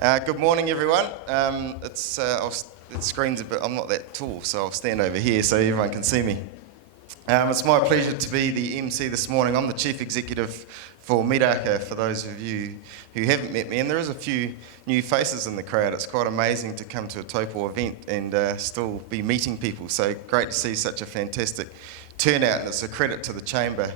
Good morning, everyone. The screen's a bit. I'm not that tall, so I'll stand over here so everyone can see me. It's my pleasure to be the MC this morning. I'm the Chief Executive for Miraka, for those of you who haven't met me, and there is a few new faces in the crowd. It's quite amazing to come to a Taupo event and still be meeting people, so great to see such a fantastic turnout, and it's a credit to the Chamber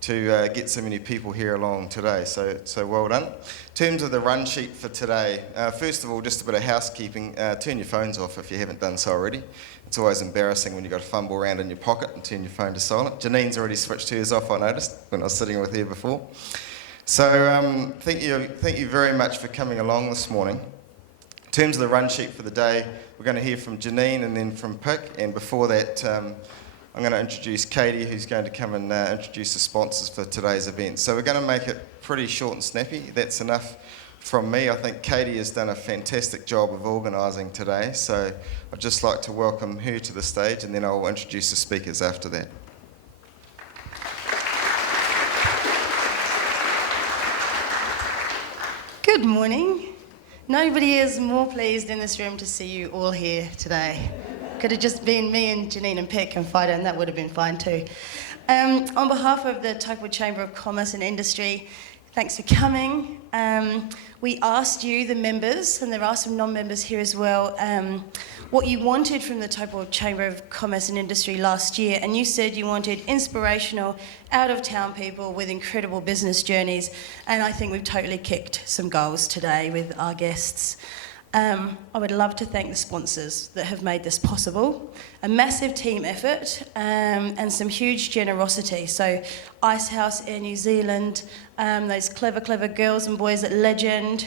to get so many people here along today, so well done. In terms of the run sheet for today, first of all, just a bit of housekeeping. Turn your phones off if you haven't done so already. It's always embarrassing when you've got to fumble around in your pocket and turn your phone to silent. Janene's already switched hers off, I noticed, when I was sitting with her before. So thank you very much for coming along this morning. In terms of the run sheet for the day, we're going to hear from Janene and then from Pic, and before that, I'm going to introduce Katie, who's going to come and introduce the sponsors for today's event. So we're going to make it pretty short and snappy. That's enough from me. I think Katie has done a fantastic job of organising today, so I'd just like to welcome her to the stage, and then I'll introduce the speakers after that. Good morning. Nobody is more pleased in this room to see you all here today. Could have just been me and Janene and Pic and Fido, and that would have been fine too. On behalf of the Taupo Chamber of Commerce and Industry, thanks for coming. We asked you, the members, and there are some non-members here as well, what you wanted from the Taupo Chamber of Commerce and Industry last year, and you said you wanted inspirational, out-of-town people with incredible business journeys, and I think we've totally kicked some goals today with our guests. I would love to thank the sponsors that have made this possible. A massive team effort and some huge generosity. So Icehouse Air New Zealand, those clever girls and boys at Legend,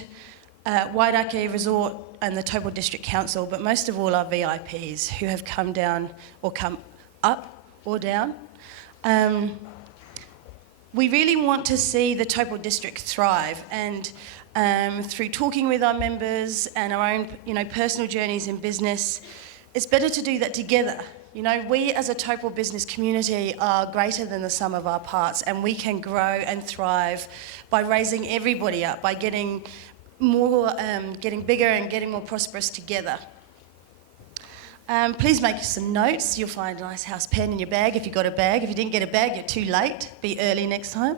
Wairake Resort and the Taupo District Council, but most of all our VIPs who have come down or come up or down. We really want to see the Taupo District thrive, and through talking with our members and our own, personal journeys in business, it's better to do that together. We as a Taupo business community are greater than the sum of our parts, and we can grow and thrive by raising everybody up, by getting bigger and getting more prosperous together. Please make some notes. You'll find a nice house pen in your bag if you've got a bag. If you didn't get a bag, you're too late. Be early next time.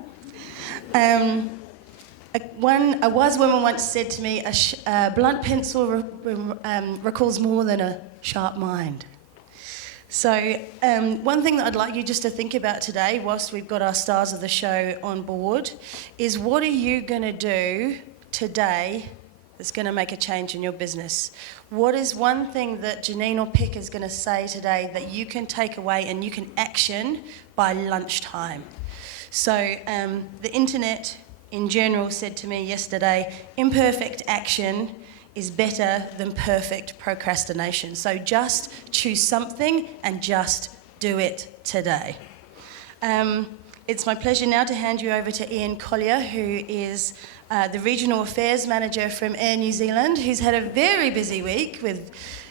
A wise woman once said to me, a blunt pencil recalls more than a sharp mind. So one thing that I'd like you just to think about today, whilst we've got our stars of the show on board, is what are you going to do today that's going to make a change in your business? What is one thing that Janene or Pic is going to say today that you can take away and you can action by lunchtime? So the internet in general said to me yesterday, imperfect action is better than perfect procrastination. So just choose something and just do it today. It's my pleasure now to hand you over to Ian Collier, who is the Regional Affairs Manager from Air New Zealand, who's had a very busy week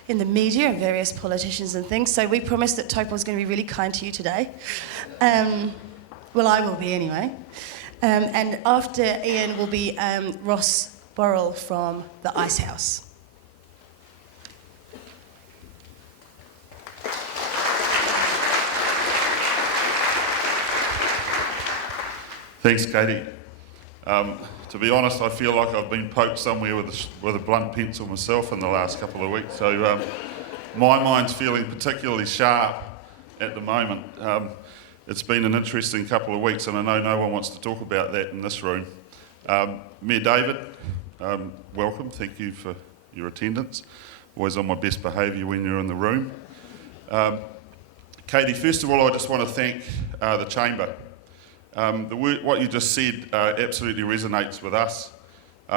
in the media and various politicians and things. So we promise that Taupo is going to be really kind to you today. Well, I will be anyway. And after Ian will be Ross Burrell from the Icehouse. Thanks, Katie. To be honest, I feel like I've been poked somewhere with a blunt pencil myself in the last couple of weeks, so my mind's feeling particularly sharp at the moment. It's been an interesting couple of weeks, and I know no one wants to talk about that in this room. Mayor David, welcome. Thank you for your attendance. Always on my best behaviour when you're in the room. Katie, first of all, I just want to thank the Chamber. What you just said absolutely resonates with us.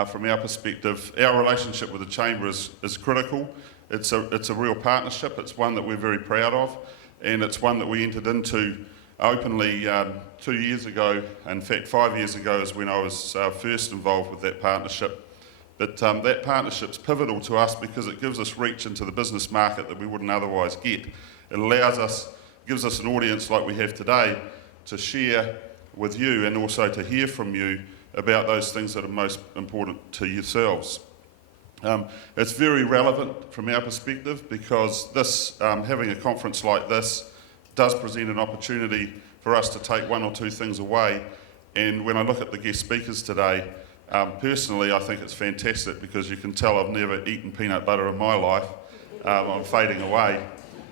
From our perspective, our relationship with the Chamber is critical. It's a real partnership. It's one that we're very proud of, and it's one that we entered into openly 2 years ago. In fact, 5 years ago is when I was first involved with that partnership. But that partnership's pivotal to us because it gives us reach into the business market that we wouldn't otherwise get. It gives us an audience like we have today to share with you and also to hear from you about those things that are most important to yourselves. It's very relevant from our perspective because this, having a conference like this does present an opportunity for us to take one or two things away. And when I look at the guest speakers today, personally I think it's fantastic because you can tell I've never eaten peanut butter in my life. I'm fading away.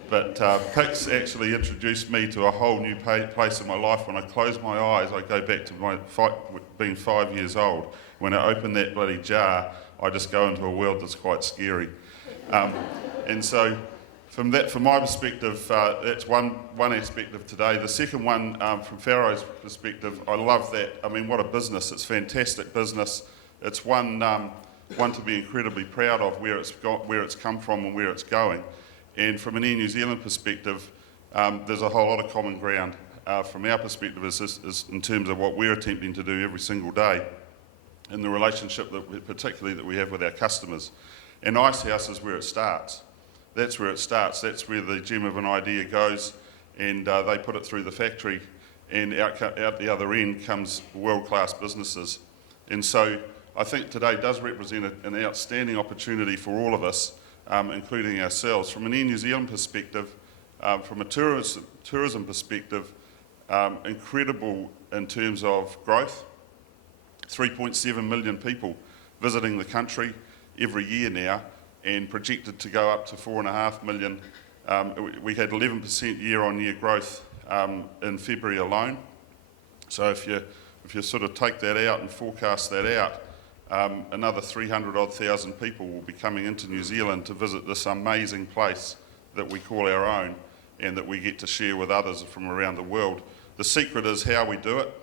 But Pic's actually introduced me to a whole new place in my life. When I close my eyes, I go back to being 5 years old. When I open that bloody jar, I just go into a world that's quite scary. And so from my perspective, that's one aspect of today. The second one, from Farro's perspective, I love that. I mean, what a business. It's fantastic business. It's one to be incredibly proud of where it's come from and where it's going. And from an Air New Zealand perspective, there's a whole lot of common ground. From our perspective, is in terms of what we're attempting to do every single day in the relationship particularly that we have with our customers. And Icehouse is where it starts. That's where it starts. That's where the gem of an idea goes, and they put it through the factory, and out the other end comes world-class businesses. And so I think today does represent an outstanding opportunity for all of us, including ourselves. From an Air New Zealand perspective, from a tourism perspective, incredible in terms of growth. 3.7 million people visiting the country every year now, and projected to go up to 4.5 million. We had 11% year-on-year growth in February alone. So if you sort of take that out and forecast that out, another 300,000 people will be coming into New Zealand to visit this amazing place that we call our own and that we get to share with others from around the world. The secret is how we do it.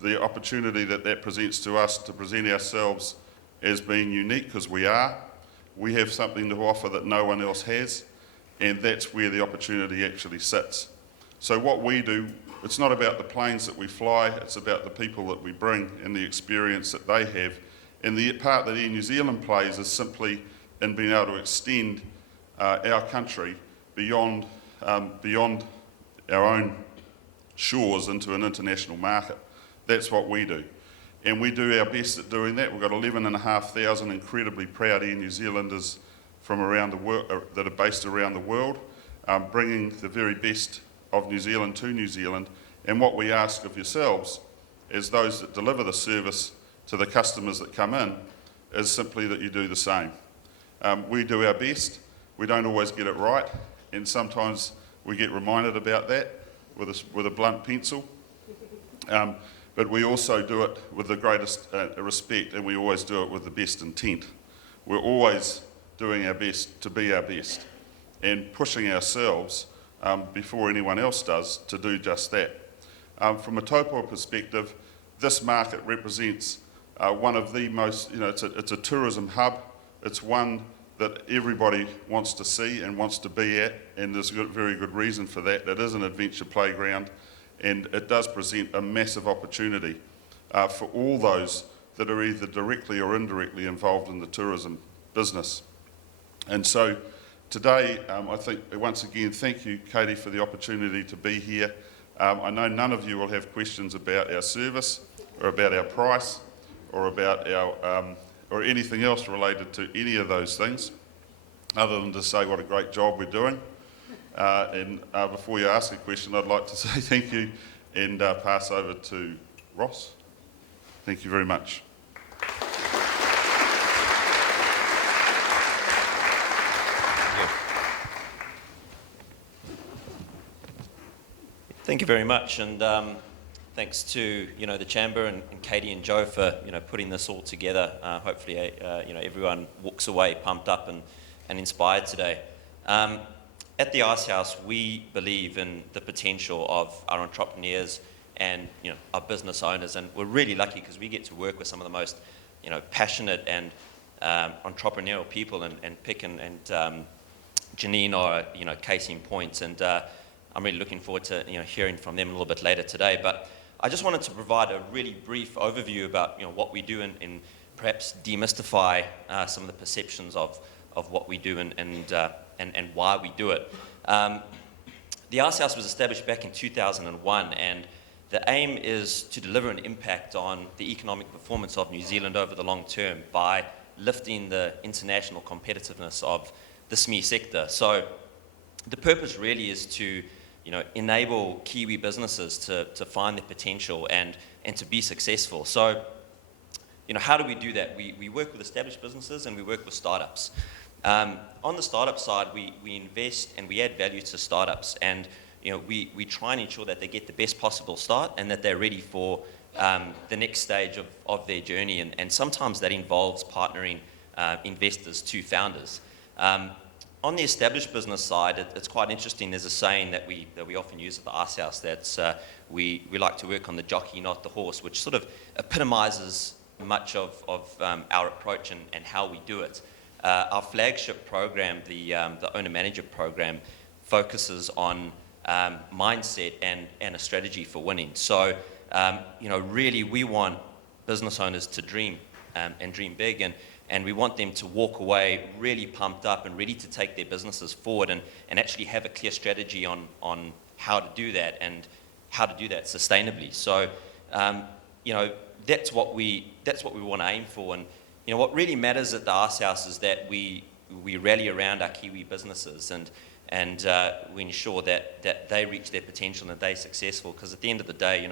The opportunity that presents to us to present ourselves as being unique, because we are. We have something to offer that no one else has, and that's where the opportunity actually sits. So what we do, it's not about the planes that we fly, it's about the people that we bring and the experience that they have. And the part that Air New Zealand plays is simply in being able to extend our country beyond our own shores into an international market. That's what we do. And we do our best at doing that. We've got 11,500 incredibly proud Air New Zealanders from around the world that are based around the world, bringing the very best of New Zealand to New Zealand. And what we ask of yourselves, as those that deliver the service to the customers that come in, is simply that you do the same. We do our best. We don't always get it right, and sometimes we get reminded about that with a blunt pencil. But we also do it with the greatest respect, and we always do it with the best intent. We're always doing our best to be our best and pushing ourselves before anyone else does to do just that. From a Taupo perspective, this market represents one of the most, it's a tourism hub. It's one that everybody wants to see and wants to be at, and there's a very good reason for that. It is an adventure playground, and it does present a massive opportunity for all those that are either directly or indirectly involved in the tourism business. And so today, I think, once again, thank you, Katie, for the opportunity to be here. I know none of you will have questions about our service or about our price or about our or anything else related to any of those things, other than to say what a great job we're doing. And before you ask a question, I'd like to say thank you and pass over to Ross. Thank you very much. Thank you very much, and thanks to the Chamber and Katie and Joe for putting this all together. Hopefully, everyone walks away pumped up and inspired today. At the Icehouse, we believe in the potential of our entrepreneurs and our business owners, and we're really lucky because we get to work with some of the most passionate and entrepreneurial people, and Pic and Janene are case in point, and I'm really looking forward to hearing from them a little bit later today. But I just wanted to provide a really brief overview about what we do and perhaps demystify some of the perceptions of what we do and why we do it. The Icehouse was established back in 2001, and the aim is to deliver an impact on the economic performance of New Zealand over the long term by lifting the international competitiveness of the SME sector. So the purpose really is to enable Kiwi businesses to find their potential and to be successful. So how do we do that? We work with established businesses and we work with startups. On the startup side, we invest and we add value to startups, and we try and ensure that they get the best possible start and that they're ready for the next stage of their journey. And sometimes that involves partnering investors to founders. On the established business side, it's quite interesting. There's a saying that we often use at the Arse House that's we like to work on the jockey, not the horse, which sort of epitomizes much of our approach and how we do it. Our flagship program, the owner-manager program, focuses on mindset and a strategy for winning. So, really we want business owners to dream and dream big, and we want them to walk away really pumped up and ready to take their businesses forward and actually have a clear strategy on how to do that and how to do that sustainably. So, that's what we want to aim for. And what really matters at the Arse House is that we rally around our Kiwi businesses and we ensure that they reach their potential and that they're successful. Because at the end of the day,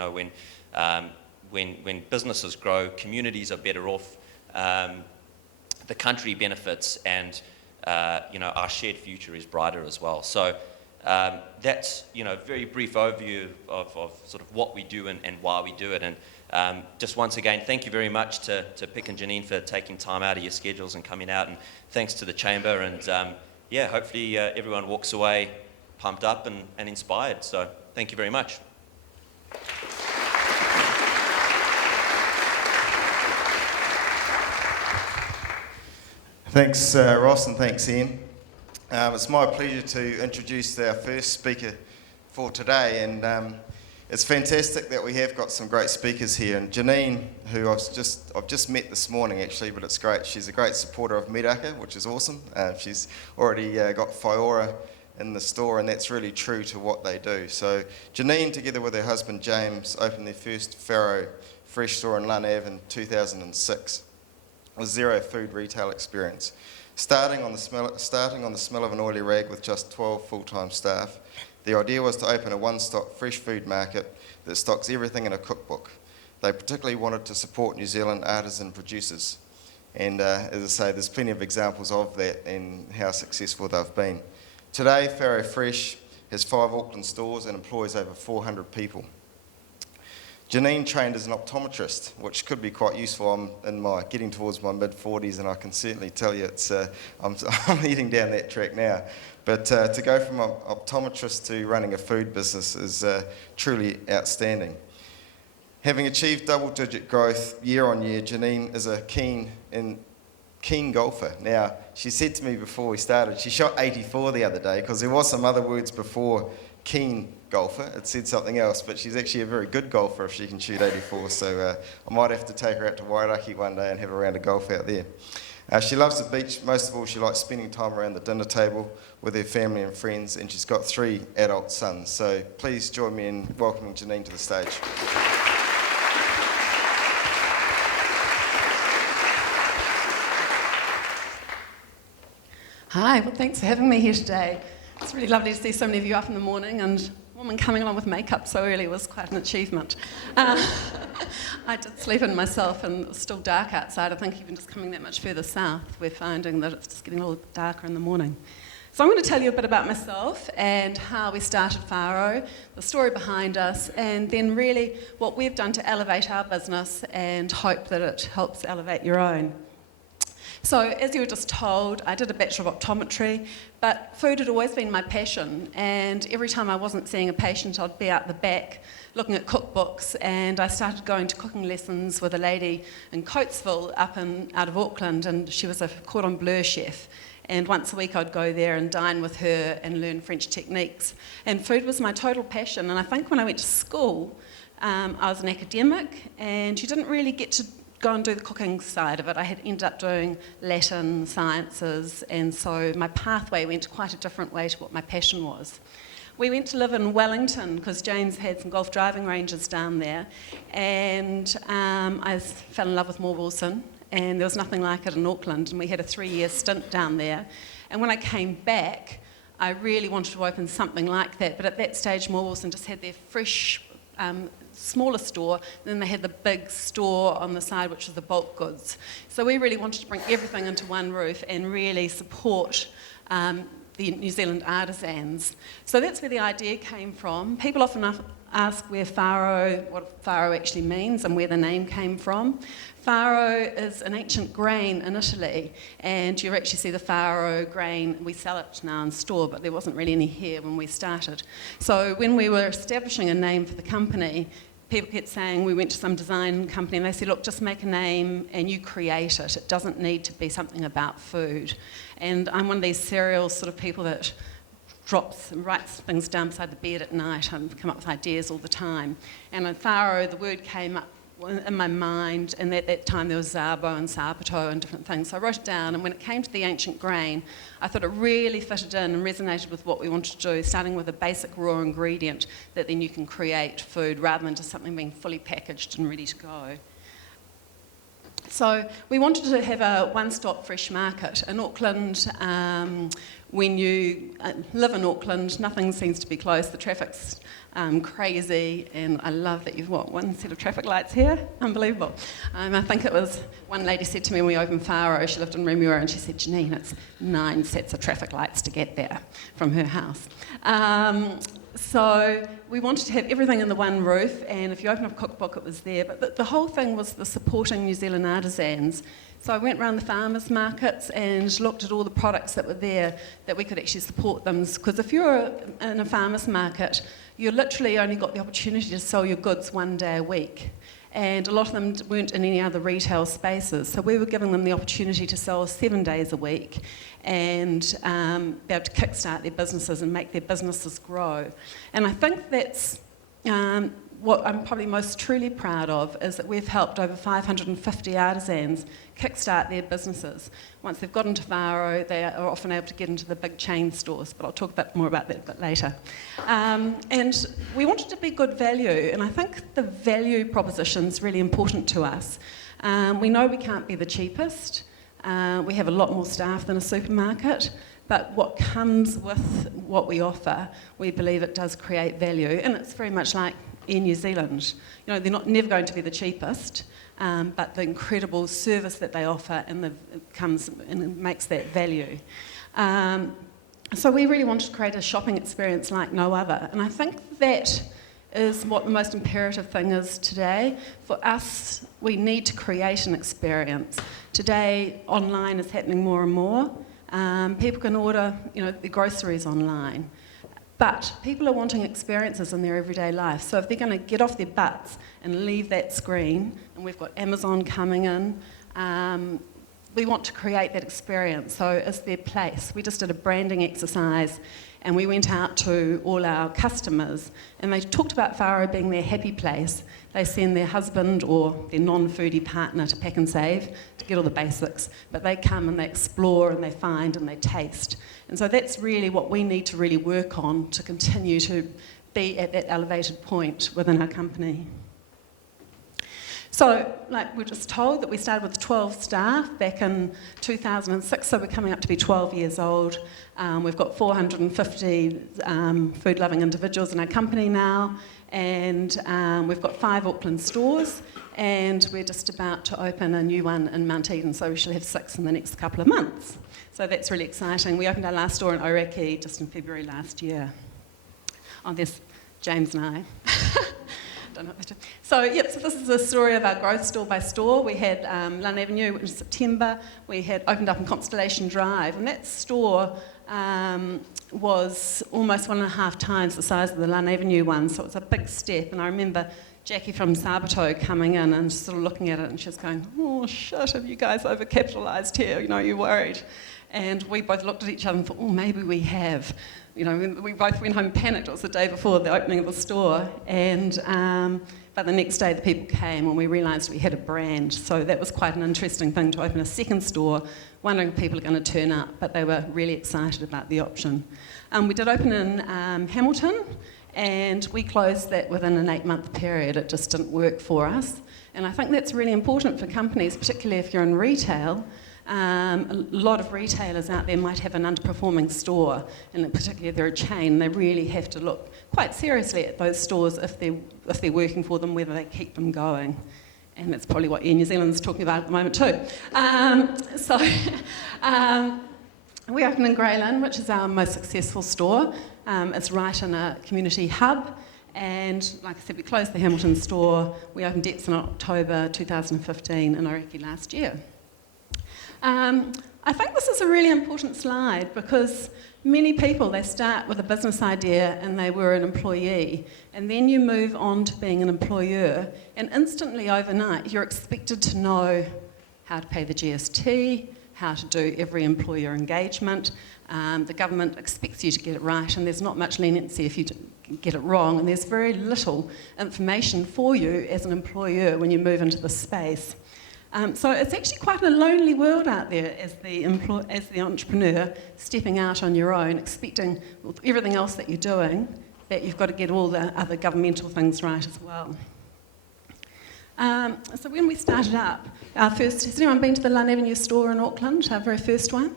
when businesses grow, communities are better off, the country benefits, and our shared future is brighter as well. So that's a very brief overview of sort of what we do and why we do it. And just once again, thank you very much to Pic and Janene for taking time out of your schedules and coming out, and thanks to the Chamber, and hopefully everyone walks away pumped up and inspired. So thank you very much. Thanks, Ross, and thanks, Ian. It's my pleasure to introduce our first speaker for today, and it's fantastic that we have got some great speakers here. And Janene, who I've just met this morning actually, but it's great. She's a great supporter of Medaka, which is awesome. She's already got Whaiora in the store, and that's really true to what they do. So Janene, together with her husband James, opened their first Farro Fresh store in Glen Innes in 2006. With zero food retail experience, starting on the smell of an oily rag with just 12 full-time staff. The idea was to open a one-stop fresh food market that stocks everything in a cookbook. They particularly wanted to support New Zealand artisan producers, and as I say, there's plenty of examples of that and how successful they've been. Today, Farro Fresh has 5 Auckland stores and employs over 400 people. Janene trained as an optometrist, which could be quite useful. I'm getting towards my mid-40s, and I can certainly tell you I'm heading down that track now. But to go from an optometrist to running a food business is truly outstanding. Having achieved double-digit growth year on year, Janene is a keen golfer. Now, she said to me before we started, she shot 84 the other day, because there was some other words before keen golfer. It said something else, but she's actually a very good golfer if she can shoot 84, so I might have to take her out to Wairaki one day and have a round of golf out there. She loves the beach. Most of all, she likes spending time around the dinner table with her family and friends, and she's got 3 adult sons. So please join me in welcoming Janene to the stage. Hi, well, thanks for having me here today. It's really lovely to see so many of you up in the morning, and a woman coming along with makeup so early was quite an achievement. I did sleep in myself, and it was still dark outside. I think even just coming that much further south, we're finding that it's just getting a little darker in the morning. So I'm going to tell you a bit about myself and how we started Farro, the story behind us, and then really what we've done to elevate our business and hope that it helps elevate your own. So, as you were just told, I did a Bachelor of Optometry, but food had always been my passion, and every time I wasn't seeing a patient, I'd be out the back looking at cookbooks, and I started going to cooking lessons with a lady in Coatesville out of Auckland, and she was a cordon bleu chef, and once a week I'd go there and dine with her and learn French techniques. And food was my total passion, and I think when I went to school, I was an academic, and you didn't really get to go and do the cooking side of it. I had ended up doing Latin, sciences, and so my pathway went quite a different way to what my passion was. We went to live in Wellington because James had some golf driving ranges down there, and I fell in love with Moore Wilson, and there was nothing like it in Auckland, and we had a 3-year stint down there. And when I came back, I really wanted to open something like that, but at that stage Mawson just had their fresh, smaller store, then they had the big store on the side, which was the bulk goods. So we really wanted to bring everything into one roof and really support the New Zealand artisans. So that's where the idea came from. People often ask what Farro actually means and where the name came from. Farro is an ancient grain in Italy, and you actually see the Farro grain. We sell it now in store, but there wasn't really any here when we started. So when we were establishing a name for the company, people kept saying, we went to some design company and they said, look, just make a name and you create it. It doesn't need to be something about food. And I'm one of these serial sort of people that drops and writes things down beside the bed at night and come up with ideas all the time. And in Farro, the word came up in my mind, and at that time there was Zabo and Sapato and different things. So I wrote it down, and when it came to the ancient grain, I thought it really fitted in and resonated with what we wanted to do, starting with a basic raw ingredient that then you can create food rather than just something being fully packaged and ready to go. So we wanted to have a one-stop fresh market. In Auckland, when you live in Auckland, nothing seems to be close. The traffic's crazy, and I love that you've got one set of traffic lights here. Unbelievable. I think it was, one lady said to me when we opened Farro, she lived in Remuera, and she said, Janene, it's 9 sets of traffic lights to get there from her house. So we wanted to have everything in the one roof, and if you open up a cookbook, it was there. But the whole thing was the supporting New Zealand artisans. So I went around the farmers markets and looked at all the products that were there that we could actually support them. Because if you're in a farmers market, you literally only got the opportunity to sell your goods 1 day a week. And a lot of them weren't in any other retail spaces. So we were giving them the opportunity to sell 7 days a week and be able to kickstart their businesses and make their businesses grow. And I think that's what I'm probably most truly proud of, is that we've helped over 550 artisans kickstart their businesses. Once they've got into Farro, they are often able to get into the big chain stores, but I'll talk a bit more about that a bit later. And we wanted to be good value, and I think the value proposition is really important to us. We know we can't be the cheapest. We have a lot more staff than a supermarket, but what comes with what we offer, we believe it does create value, and it's very much like in New Zealand. You know, they're never going to be the cheapest, but the incredible service that they offer comes and makes that value. So we really wanted to create a shopping experience like no other, and I think that is what the most imperative thing is today. For us, we need to create an experience. Today, online is happening more and more. People can order, their groceries online. But people are wanting experiences in their everyday life. So if they're going to get off their butts and leave that screen, and we've got Amazon coming in, we want to create that experience. So it's their place. We just did a branding exercise, and we went out to all our customers, and they talked about Farro being their happy place. They send their husband or their non-foodie partner to Pack and Save to get all the basics, but they come and they explore and they find and they taste. And so that's really what we need to really work on to continue to be at that elevated point within our company. So, like we're just told, that we started with 12 staff back in 2006, so we're coming up to be 12 years old. We've got 450 food-loving individuals in our company now, and we've got 5 Auckland stores, and we're just about to open a new one in Mount Eden, so we should have 6 in the next couple of months. So that's really exciting. We opened our last store in Oiraki just in February last year. Oh, there's James and I. So this is the story of our growth store by store. We had Lund Avenue, which was September. We had opened up in Constellation Drive, and that store was almost 1.5 times the size of the Lund Avenue one, so it was a big step. And I remember Jackie from Sabato coming in and sort of looking at it, and she was going, "Oh shit, have you guys overcapitalised here? You're worried." And we both looked at each other and thought, "Oh, maybe we have." We both went home panicked. It was the day before the opening of the store, and but the next day the people came and we realised we had a brand. So that was quite an interesting thing, to open a second store, wondering if people are going to turn up, but they were really excited about the option. We did open in Hamilton, and we closed that within an 8-month period. It just didn't work for us. And I think that's really important for companies, particularly if you're in retail. A lot of retailers out there might have an underperforming store, and particularly if they're a chain, they really have to look quite seriously at those stores if they're working for them, whether they keep them going. And that's probably what Air New Zealand's talking about at the moment too. We opened in Glen Innes, which is our most successful store. It's right in a community hub. And like I said, we closed the Hamilton store. We opened Depps in October 2015 and Oreki last year. I think this is a really important slide because many people, they start with a business idea and they were an employee, and then you move on to being an employer, and instantly overnight you're expected to know how to pay the GST, how to do every employer engagement. The government expects you to get it right, and there's not much leniency if you get it wrong, and there's very little information for you as an employer when you move into this space. So it's actually quite a lonely world out there as the entrepreneur, stepping out on your own, expecting with everything else that you're doing, that you've got to get all the other governmental things right as well. So when we started up, has anyone been to the Glen Innes store in Auckland, our very first one?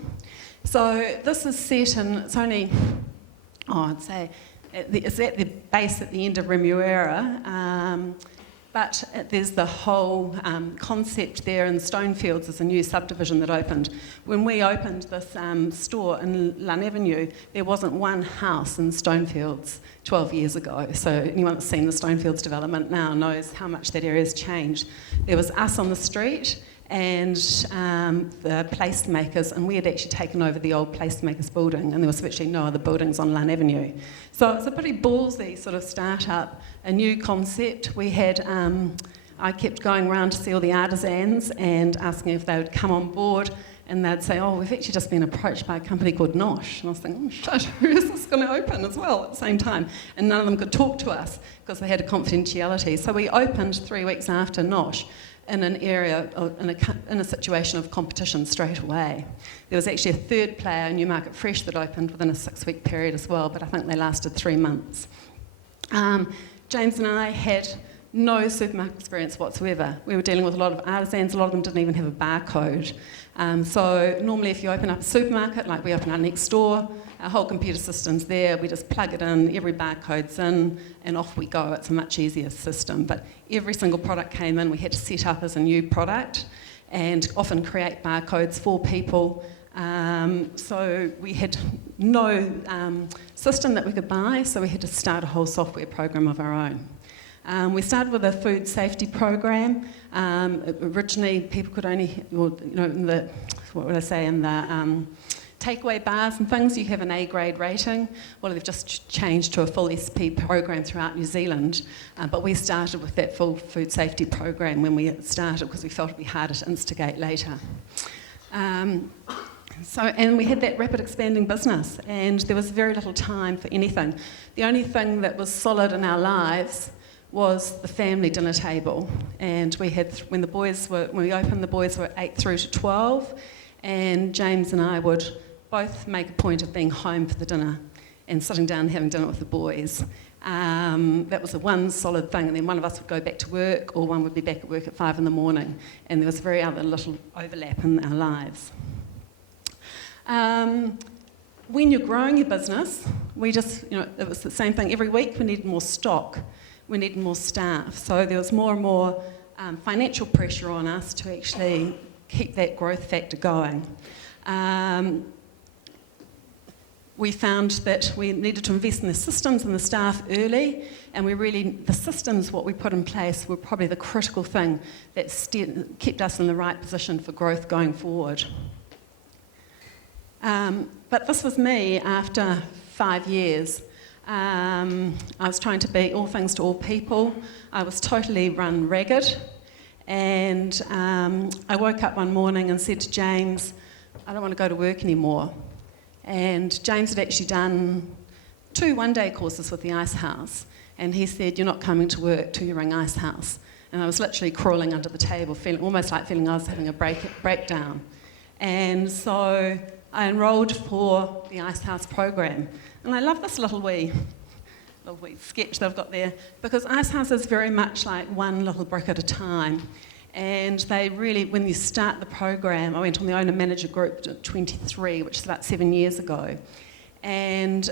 So this is set in, it's only, I'd say, it's at the base at the end of Remuera, but there's the whole concept there in Stonefields. There's a new subdivision that opened. When we opened this store in Glen Avenue, there wasn't one house in Stonefields 12 years ago. So anyone that's seen the Stonefields development now knows how much that area's changed. There was us on the street and the placemakers, and we had actually taken over the old placemakers building, and there was virtually no other buildings on Glen Avenue. So it's a pretty ballsy sort of start-up, a new concept. We had, I kept going around to see all the artisans and asking if they would come on board, and they'd say, oh, we've actually just been approached by a company called Nosh. And I was thinking, oh shit, who is this going to open as well at the same time? And none of them could talk to us because they had a confidentiality. So we opened 3 weeks after Nosh, in an area, in a situation of competition straight away. There was actually a third player, Newmarket Fresh, that opened within a 6-week period as well, but I think they lasted 3 months. James and I had no supermarket experience whatsoever. We were dealing with a lot of artisans, a lot of them didn't even have a barcode. So normally if you open up a supermarket, like we open our next door, our whole computer system's there, we just plug it in, every barcode's in, and off we go. It's a much easier system. But every single product came in, we had to set up as a new product and often create barcodes for people. So we had no system that we could buy, so we had to start a whole software program of our own. We started with a food safety program. Originally, people could only, in the takeaway bars and things, you have an A grade rating. Well, they've just changed to a full SP program throughout New Zealand, but we started with that full food safety program when we started because we felt it'd be harder to instigate later. And we had that rapid expanding business, and there was very little time for anything. The only thing that was solid in our lives was the family dinner table, and we had, when we opened, the boys were 8 through to 12, and James and I would both make a point of being home for the dinner and sitting down and having dinner with the boys. That was the one solid thing, and then one of us would go back to work, or one would be back at work at 5 in the morning, and there was very other little overlap in our lives. When you're growing your business, it was the same thing. Every week we needed more stock, we needed more staff, so there was more and more financial pressure on us to actually keep that growth factor going. We found that we needed to invest in the systems and the staff early, and the systems, what we put in place, were probably the critical thing that kept us in the right position for growth going forward. But this was me after 5 years. I was trying to be all things to all people. I was totally run ragged, and I woke up one morning and said to James, I don't want to go to work anymore. And James had actually done 2 one-day courses with the Ice House, and he said, you're not coming to work till you ring Ice House. And I was literally crawling under the table, almost like feeling I was having a breakdown. And so I enrolled for the Ice House program. And I love this little wee little wee sketch that I've got there, because Icehouse is very much like one little brick at a time. And they really, when you start the program, I went on the owner-manager group at 23, which is about 7 years ago. And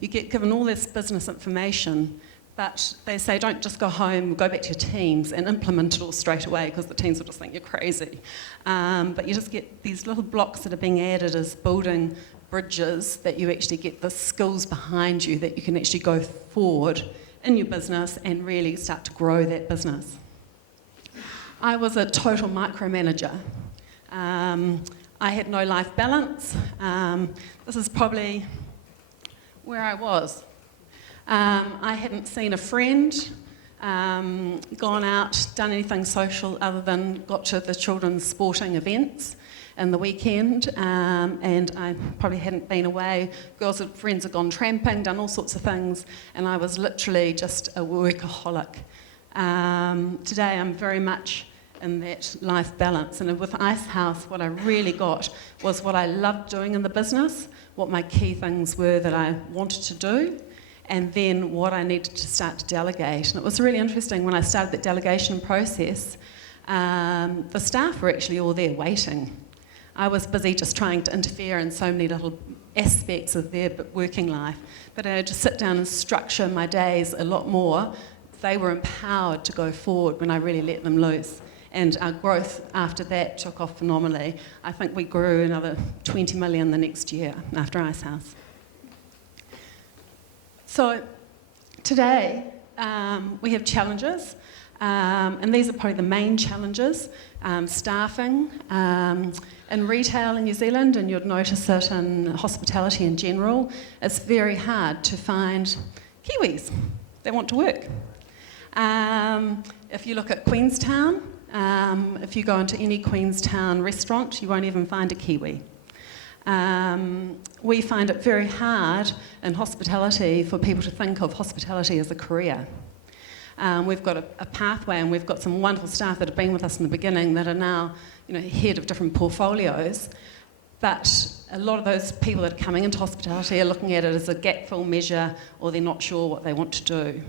you get given all this business information, but they say don't just go home, go back to your teams and implement it all straight away, because the teams will just think you're crazy. But you just get these little blocks that are being added as building bridges, that you actually get the skills behind you that you can actually go forward in your business and really start to grow that business. I was a total micromanager. I had no life balance. This is probably where I was. I hadn't seen a friend, gone out, done anything social other than got to the children's sporting events in the weekend, and I probably hadn't been away. Girls and friends had gone tramping, done all sorts of things, and I was literally just a workaholic. Today I'm very much in that life balance, and with Icehouse what I really got was what I loved doing in the business, what my key things were that I wanted to do, and then what I needed to start to delegate. And it was really interesting when I started that delegation process, the staff were actually all there waiting. I was busy just trying to interfere in so many little aspects of their working life, but I had to sit down and structure my days a lot more. They were empowered to go forward when I really let them loose. And our growth after that took off phenomenally. I think we grew another 20 million the next year after Icehouse. So today we have challenges, and these are probably the main challenges. Staffing in retail in New Zealand, and you'd notice it in hospitality in general, it's very hard to find Kiwis that want to work. If you look at Queenstown, if you go into any Queenstown restaurant, you won't even find a Kiwi. We find it very hard in hospitality for people to think of hospitality as a career. We've got a pathway, and we've got some wonderful staff that have been with us in the beginning that are now, head of different portfolios. But a lot of those people that are coming into hospitality are looking at it as a gap fill measure, or they're not sure what they want to do.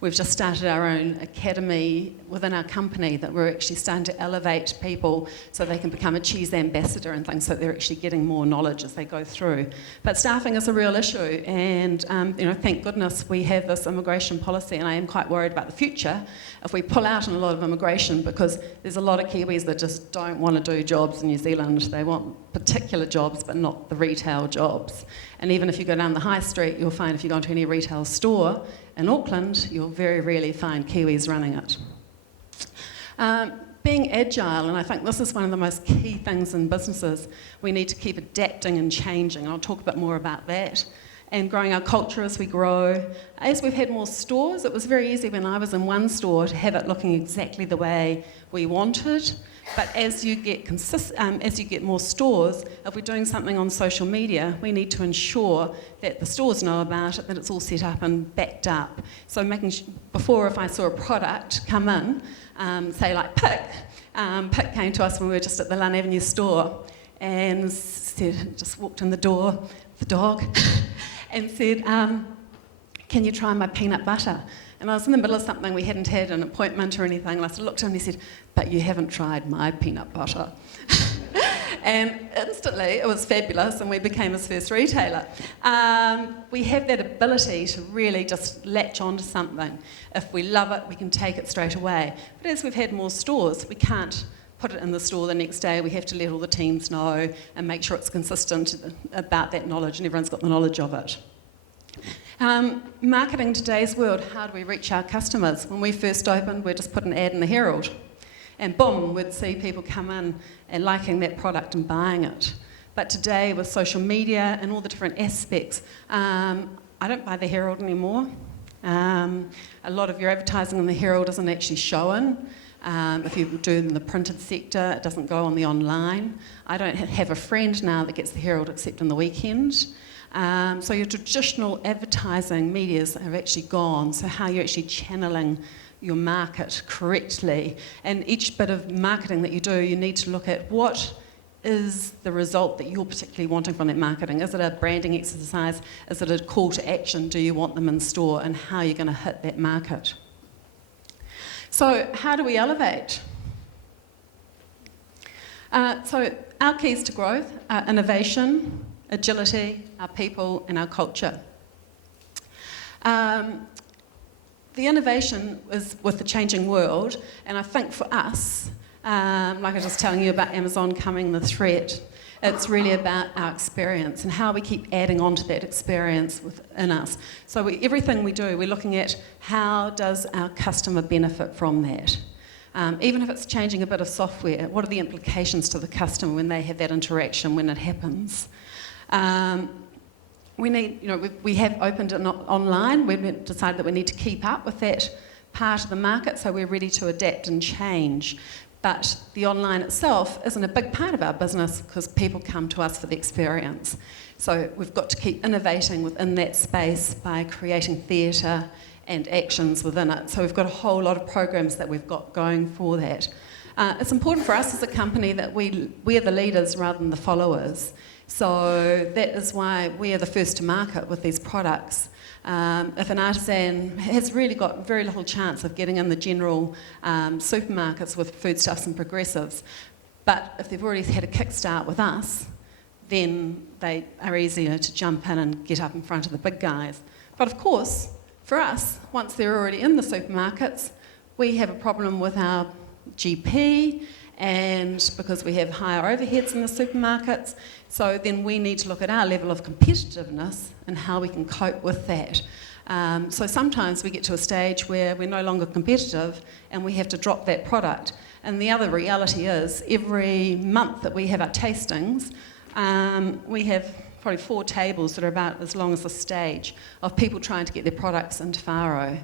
We've just started our own academy within our company that we're actually starting to elevate people so they can become a cheese ambassador and things, so they're actually getting more knowledge as they go through. But staffing is a real issue, and thank goodness we have this immigration policy, and I am quite worried about the future if we pull out on a lot of immigration, because there's a lot of Kiwis that just don't want to do jobs in New Zealand. They want particular jobs, but not the retail jobs. And even if you go down the high street, you'll find if you go into any retail store in Auckland, you'll very rarely find Kiwis running it. Being agile, and I think this is one of the most key things in businesses, we need to keep adapting and changing, and I'll talk a bit more about that. And growing our culture as we grow. As we've had more stores, it was very easy when I was in one store to have it looking exactly the way we wanted. But as you get more stores, if we're doing something on social media, we need to ensure that the stores know about it, that it's all set up and backed up. So before, if I saw a product come in, say like Pic came to us when we were just at the Glen Innes store, and just walked in the door, the dog, and said, can you try my peanut butter? And I was in the middle of something, we hadn't had an appointment or anything, and I looked at him and he said, but you haven't tried my peanut butter. And instantly it was fabulous, and we became his first retailer. We have that ability to really just latch onto something. If we love it, we can take it straight away. But as we've had more stores, we can't put it in the store the next day. We have to let all the teams know and make sure it's consistent about that knowledge, and everyone's got the knowledge of it. Marketing in today's world, how do we reach our customers? When we first opened, we just put an ad in the Herald, and boom, we'd see people come in and liking that product and buying it. But today, with social media and all the different aspects, I don't buy the Herald anymore. A lot of your advertising in the Herald isn't actually shown. If you do in the printed sector, it doesn't go on the online. I don't have a friend now that gets the Herald except on the weekend. So your traditional advertising medias have actually gone, so how you're actually channeling your market correctly. And each bit of marketing that you do, you need to look at what is the result that you're particularly wanting from that marketing? Is it a branding exercise? Is it a call to action? Do you want them in store? And how are you going to hit that market? So how do we elevate? So our keys to growth are innovation, agility, our people, and our culture. The innovation is with the changing world, and I think for us, like I was just telling you about Amazon coming the threat, it's really about our experience and how we keep adding on to that experience within us. So everything we do, we're looking at how does our customer benefit from that. Even if it's changing a bit of software, what are the implications to the customer when they have that interaction, when it happens? We have opened it online. We've decided that we need to keep up with that part of the market, so we're ready to adapt and change. But the online itself isn't a big part of our business because people come to us for the experience. So we've got to keep innovating within that space by creating theatre and actions within it. So we've got a whole lot of programs that we've got going for that. It's important for us as a company that we're the leaders rather than the followers. So that is why we are the first to market with these products. If an artisan has really got very little chance of getting in the general supermarkets with foodstuffs and progressives, but if they've already had a kickstart with us, then they are easier to jump in and get up in front of the big guys. But of course, for us, once they're already in the supermarkets, we have a problem with our GP, and because we have higher overheads in the supermarkets, so then we need to look at our level of competitiveness and how we can cope with that. So sometimes we get to a stage where we're no longer competitive and we have to drop that product. And the other reality is, every month that we have our tastings, we have probably 4 tables that are about as long as the stage of people trying to get their products into Farro.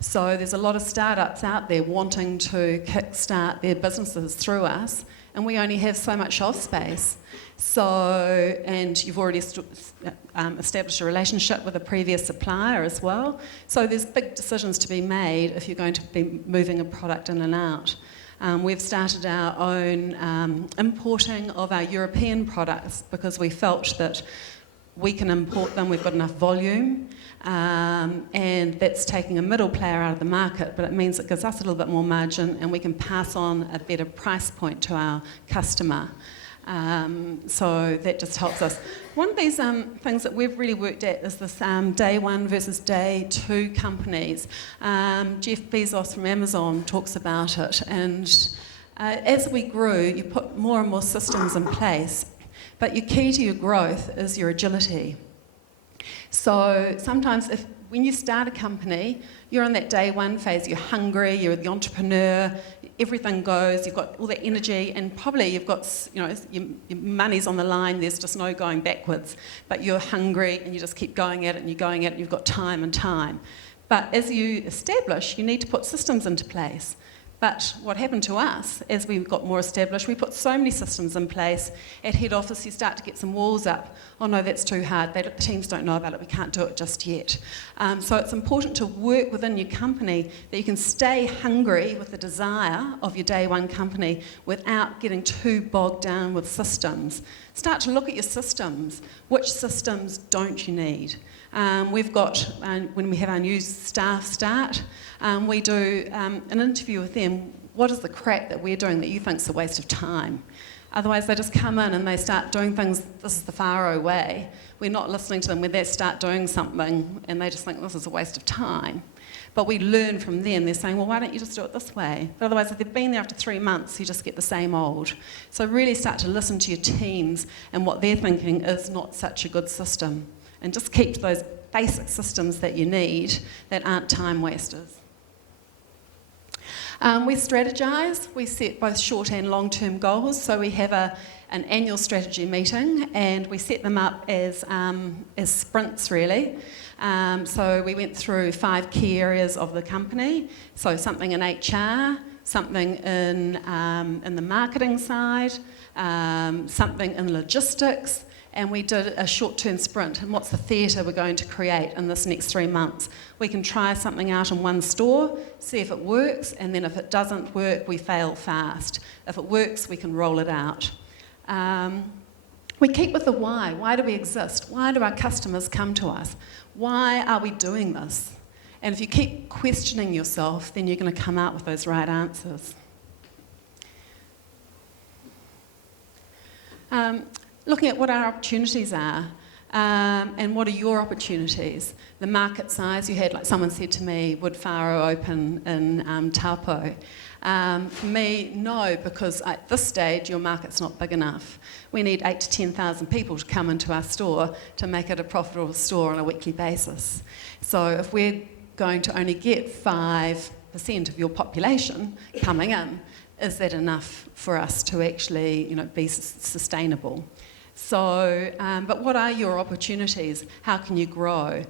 So there's a lot of startups out there wanting to kickstart their businesses through us, and we only have so much shelf space. So, and you've already established a relationship with a previous supplier as well. So there's big decisions to be made if you're going to be moving a product in and out. We've started our own importing of our European products because we felt that we can import them, we've got enough volume, and that's taking a middle player out of the market, but it means it gives us a little bit more margin and we can pass on a better price point to our customer. So that just helps us. One of these things that we've really worked at is this day 1 versus day 2 companies. Jeff Bezos from Amazon talks about it, and as we grew, you put more and more systems in place, but your key to your growth is your agility. So sometimes when you start a company, you're in that day 1 phase, you're hungry, you're the entrepreneur, everything goes, you've got all that energy, and probably you've got, your money's on the line, there's just no going backwards, but you're hungry and you just keep going at it and you're going at it and you've got time and time. But as you establish, you need to put systems into place. But what happened to us, as we got more established, we put so many systems in place. At head office, you start to get some walls up. Oh no, that's too hard. The teams don't know about it. We can't do it just yet. So it's important to work within your company that you can stay hungry with the desire of your day 1 company without getting too bogged down with systems. Start to look at your systems. Which systems don't you need? We've got, when we have our new staff start, we do an interview with them. What is the crap that we're doing that you think's a waste of time? Otherwise, they just come in and they start doing things, this is the Farro way. We're not listening to them when they start doing something and they just think this is a waste of time. But we learn from them. They're saying, well, why don't you just do it this way? But otherwise, if they've been there after 3 months, you just get the same old. So really start to listen to your teams, and what they're thinking is not such a good system. And just keep those basic systems that you need that aren't time wasters. We strategise, we set both short and long-term goals, so we have an annual strategy meeting and we set them up as sprints really. So we went through 5 key areas of the company, so something in HR, something in the marketing side, something in logistics, and we did a short-term sprint. And what's the theatre we're going to create in this next 3 months? We can try something out in one store, see if it works, and then if it doesn't work, we fail fast. If it works, we can roll it out. We keep with the why. Why do we exist? Why do our customers come to us? Why are we doing this? And if you keep questioning yourself, then you're going to come out with those right answers. Looking at what our opportunities are, and what are your opportunities? The market size, you had, like someone said to me, would Farro open in Taupo? For me, no, because at this stage your market's not big enough. We need 8,000 to 10,000 people to come into our store to make it a profitable store on a weekly basis. So if we're going to only get 5% of your population coming in, is that enough for us to actually, be sustainable? So, but what are your opportunities? How can you grow?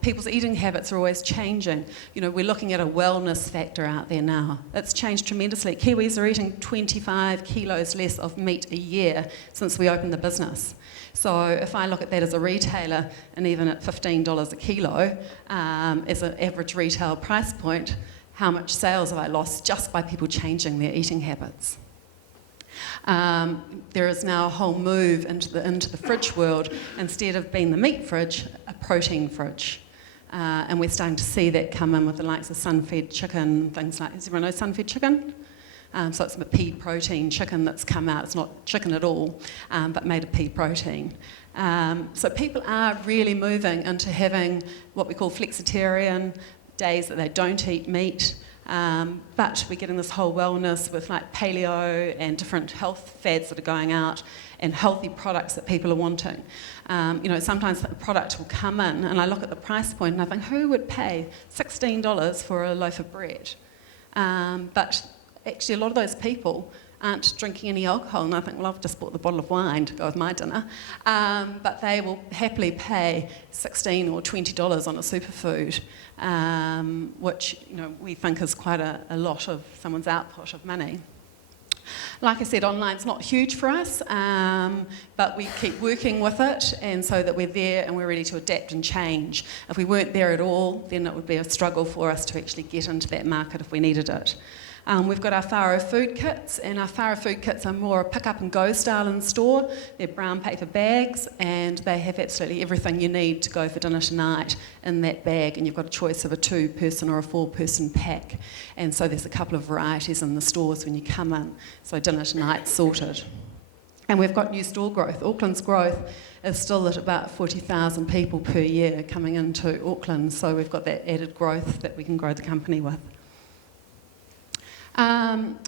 People's eating habits are always changing. We're looking at a wellness factor out there now. It's changed tremendously. Kiwis are eating 25 kilos less of meat a year since we opened the business. So if I look at that as a retailer, and even at $15 a kilo as an average retail price point, how much sales have I lost just by people changing their eating habits? There is now a whole move into the fridge world. Instead of being the meat fridge, a protein fridge. And we're starting to see that come in with the likes of sun-fed chicken, things like, does everyone know sun-fed chicken? So it's a pea protein chicken that's come out. It's not chicken at all, but made of pea protein. So people are really moving into having what we call flexitarian, days that they don't eat meat. But we're getting this whole wellness with like paleo and different health fads that are going out and healthy products that people are wanting. Sometimes a product will come in and I look at the price point and I think, who would pay $16 for a loaf of bread? But actually a lot of those people aren't drinking any alcohol, and I think, well, I've just bought the bottle of wine to go with my dinner. But they will happily pay $16 or $20 on a superfood, which we think is quite a lot of someone's output of money. Like I said, online's not huge for us, but we keep working with it, and so that we're there and we're ready to adapt and change. If we weren't there at all, then it would be a struggle for us to actually get into that market if we needed it. We've got our Farro food kits, and our Farro food kits are more a pick-up-and-go style in store. They're brown paper bags, and they have absolutely everything you need to go for dinner tonight in that bag, and you've got a choice of a 2-person or a 4-person pack. And so there's a couple of varieties in the stores when you come in, so dinner tonight's sorted. And we've got new store growth. Auckland's growth is still at about 40,000 people per year coming into Auckland, so we've got that added growth that we can grow the company with.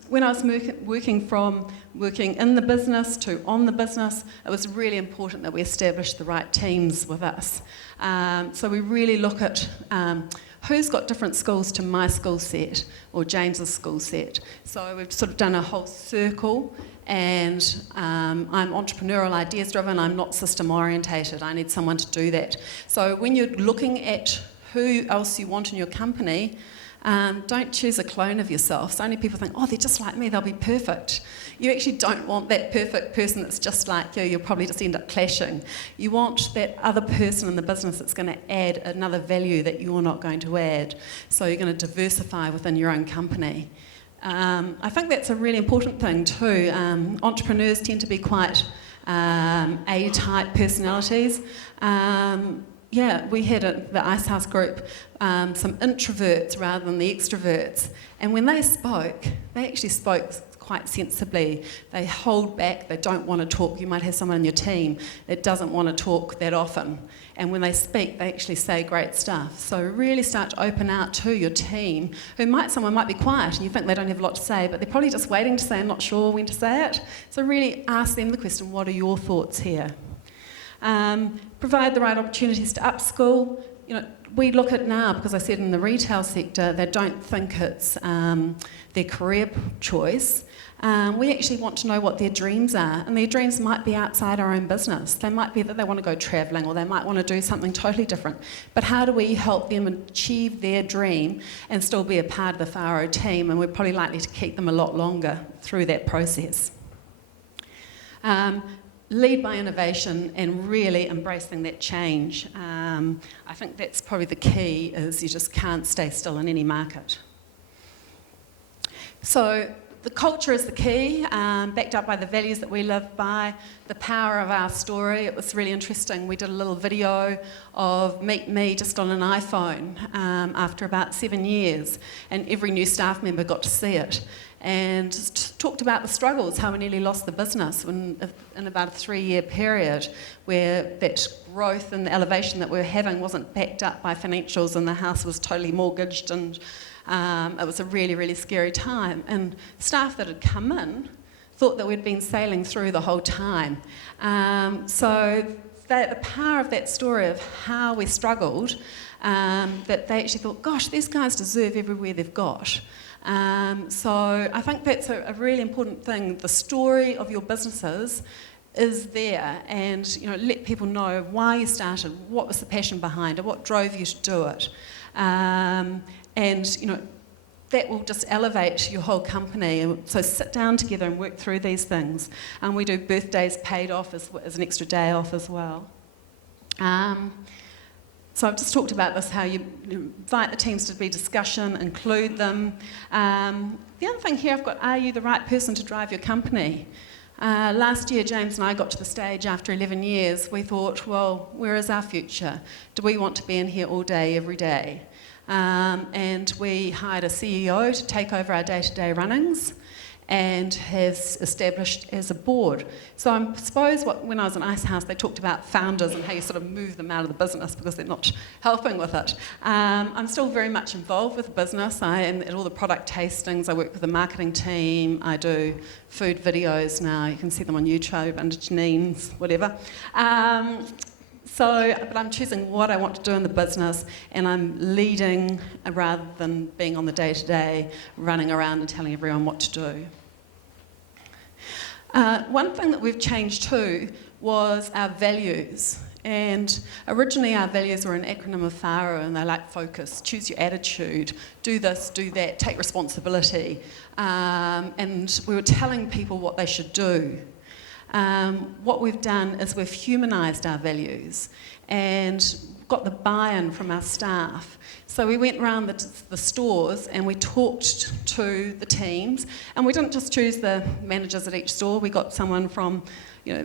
When I was working in the business to on the business, it was really important that we established the right teams with us. So we really look at who's got different skills to my skill set or James's skill set. So we've sort of done a whole circle, and I'm entrepreneurial, ideas driven, I'm not system orientated. I need someone to do that. So when you're looking at who else you want in your company, don't choose a clone of yourself. So many people think, oh, they're just like me, they'll be perfect. You actually don't want that perfect person that's just like you. You'll probably just end up clashing. You want that other person in the business that's going to add another value that you're not going to add. So you're going to diversify within your own company. I think that's a really important thing too. Entrepreneurs tend to be quite A-type personalities. We had at the Icehouse group some introverts rather than the extroverts, and when they actually spoke quite sensibly. They hold back, they don't want to talk. You might have someone in your team that doesn't want to talk that often, and when they speak, they actually say great stuff. So really start to open out to your team, someone might be quiet, and you think they don't have a lot to say, but they're probably just waiting to say, I'm not sure when to say it. So really ask them the question, what are your thoughts here? Provide the right opportunities to upskill. We look at now, because I said in the retail sector, they don't think it's their career choice. We actually want to know what their dreams are, and their dreams might be outside our own business. They might be that they want to go travelling, or they might want to do something totally different. But how do we help them achieve their dream and still be a part of the Farro team? And we're probably likely to keep them a lot longer through that process. Lead by innovation and really embracing that change. I think that's probably the key, is you just can't stay still in any market. So the culture is the key, backed up by the values that we live by, the power of our story. It was really interesting. We did a little video of Meet Me just on an iPhone after about 7 years, and every new staff member got to see it. And just talked about the struggles, how we nearly lost the business in about a 3-year period, where that growth and the elevation that we were having wasn't backed up by financials, and the house was totally mortgaged, and it was a really, really scary time. And staff that had come in thought that we'd been sailing through the whole time. So the power of that story of how we struggled, that they actually thought, gosh, these guys deserve everywhere they've got. So I think that's a really important thing. The story of your businesses is there, and let people know why you started, what was the passion behind it, what drove you to do it. And that will just elevate your whole company. And so sit down together and work through these things. And we do birthdays paid off as an extra day off as well. So I've just talked about this, how you invite the teams to be discussion, include them. The other thing here I've got, are you the right person to drive your company? Last year, James and I got to the stage after 11 years. We thought, well, where is our future? Do we want to be in here all day, every day? And we hired a CEO to take over our day-to-day runnings and has established as a board. So I suppose when I was in Icehouse, they talked about founders and how you sort of move them out of the business because they're not helping with it. I'm still very much involved with the business. I am at all the product tastings. I work with the marketing team. I do food videos now. You can see them on YouTube under Janene's, whatever. But I'm choosing what I want to do in the business, and I'm leading rather than being on the day-to-day, running around and telling everyone what to do. One thing that we've changed too was our values. And originally our values were an acronym of Farro, and they're like focus, choose your attitude, do this, do that, take responsibility. And we were telling people what they should do. What we've done is we've humanised our values and got the buy-in from our staff. So we went around the stores and we talked to the teams, and we didn't just choose the managers at each store. We got someone from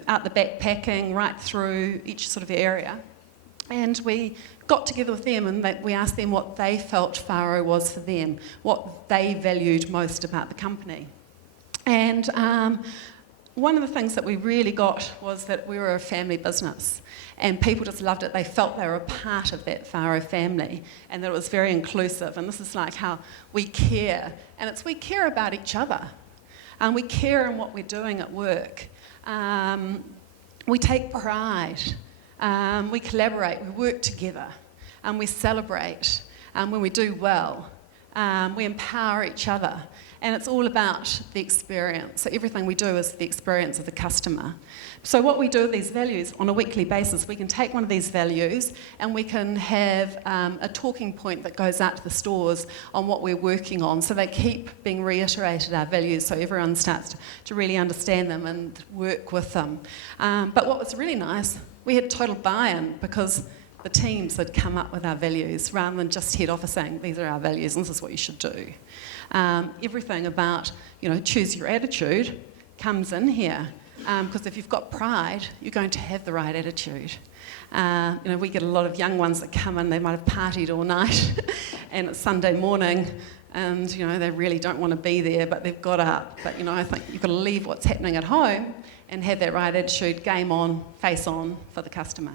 out the back packing right through each sort of area, and we got together with them and we asked them what they felt Farro was for them, what they valued most about the company. And one of the things that we really got was that we were a family business, and people just loved it. They felt they were a part of that Farro family, and that it was very inclusive. And this is like how we care, and we care about each other, and we care in what we're doing at work. We take pride, we collaborate, we work together, and we celebrate when we do well. We empower each other. And it's all about the experience. So everything we do is the experience of the customer. So what we do with these values on a weekly basis, we can take one of these values and we can have a talking point that goes out to the stores on what we're working on. So they keep being reiterated, our values, so everyone starts to really understand them and work with them. But what was really nice, we had total buy-in because the teams had come up with our values rather than just head office saying, these are our values and this is what you should do. Everything about, choose your attitude comes in here. Because if you've got pride, you're going to have the right attitude. We get a lot of young ones that come in, they might have partied all night and it's Sunday morning and, they really don't want to be there, but they've got up. But, I think you've got to leave what's happening at home and have that right attitude, game on, face on for the customer.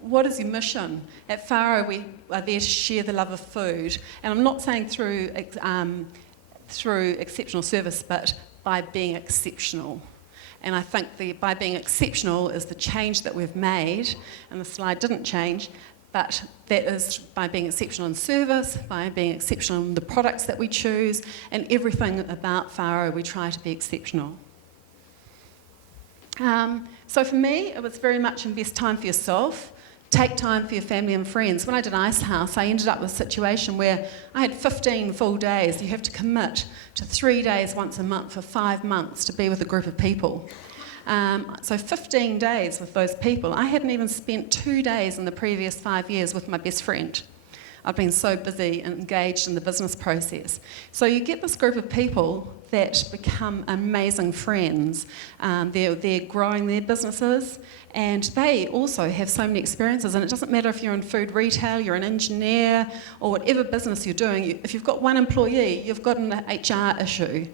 What is your mission? At Farro, we are there to share the love of food. And I'm not saying through exceptional service, but by being exceptional. And I think by being exceptional is the change that we've made, and the slide didn't change, but that is by being exceptional in service, by being exceptional in the products that we choose, and everything about Farro, we try to be exceptional. So for me, it was very much invest time for yourself, take time for your family and friends. When I did Icehouse, I ended up with a situation where I had 15 full days. You have to commit to 3 days once a month for 5 months to be with a group of people. So 15 days with those people. I hadn't even spent 2 days in the previous 5 years with my best friend. I've been so busy and engaged in the business process. So you get this group of people that become amazing friends. They're growing their businesses, and they also have so many experiences. And it doesn't matter if you're in food retail, you're an engineer, or whatever business you're doing. If you've got one employee, you've got an HR issue.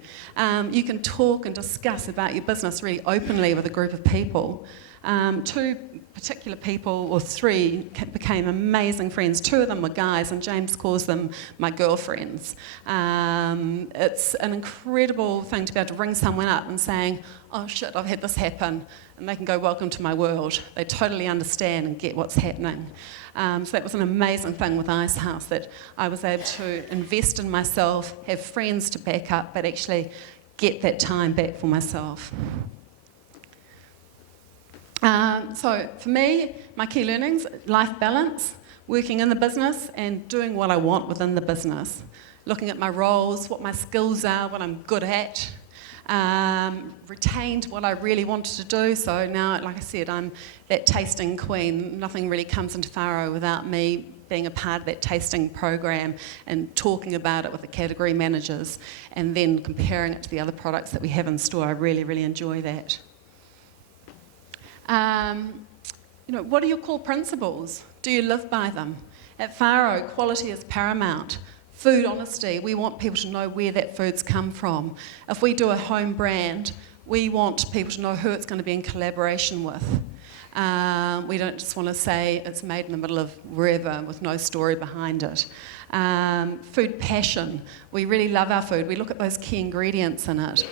You can talk and discuss about your business really openly with a group of people. Two particular people, or three, became amazing friends. Two of them were guys, and James calls them my girlfriends. It's an incredible thing to be able to ring someone up and saying, oh shit, I've had this happen, and they can go, welcome to my world. They totally understand and get what's happening. So that was an amazing thing with Icehouse, that I was able to invest in myself, have friends to back up, but actually get that time back for myself. So for me, my key learnings, life balance, working in the business and doing what I want within the business. Looking at my roles, what my skills are, what I'm good at. Retained what I really wanted to do. So now, like I said, I'm that tasting queen. Nothing really comes into Farro without me being a part of that tasting program and talking about it with the category managers and then comparing it to the other products that we have in store. I really, really enjoy that. What are your core principles? Do you live by them? At Farro, quality is paramount. Food honesty, we want people to know where that food's come from. If we do a home brand, we want people to know who it's going to be in collaboration with. We don't just want to say it's made in the middle of wherever with no story behind it. Food passion, we really love our food. We look at those key ingredients in it.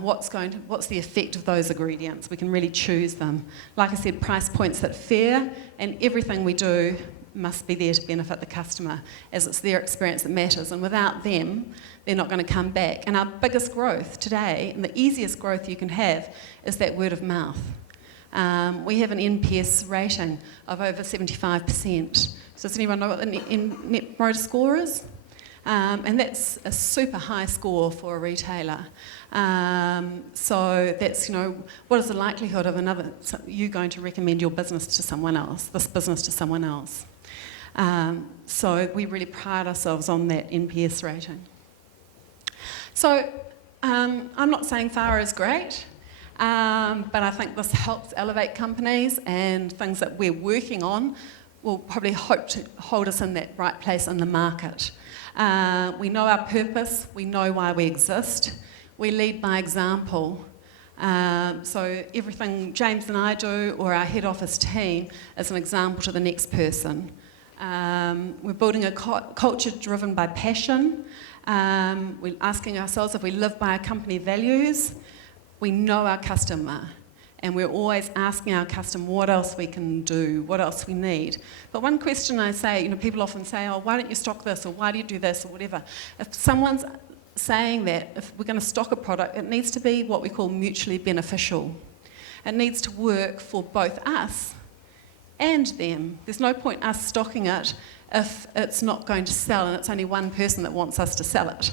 What's the effect of those ingredients? We can really choose them. Like I said, price points that fair, and everything we do must be there to benefit the customer, as it's their experience that matters, and without them, they're not going to come back. And our biggest growth today, and the easiest growth you can have, is that word of mouth. We have an NPS rating of over 75%. So does anyone know what the Net Promoter Score is? And that's a super high score for a retailer. So that's, what is the likelihood of you going to recommend your business to someone else, this business to someone else? So we really pride ourselves on that NPS rating. So I'm not saying Farro is great, but I think this helps elevate companies, and things that we're working on will probably hope to hold us in that right place in the market. We know our purpose, we know why we exist, we lead by example. So everything James and I do, or our head office team, is an example to the next person. We're building a culture driven by passion. We're asking ourselves if we live by our company values. We know our customer, and we're always asking our customer what else we can do, what else we need. But one question I say, people often say, oh, why don't you stock this, or why do you do this, or whatever. If someone's saying that, if we're going to stock a product, it needs to be what we call mutually beneficial. It needs to work for both us and them. There's no point us stocking it if it's not going to sell and it's only one person that wants us to sell it.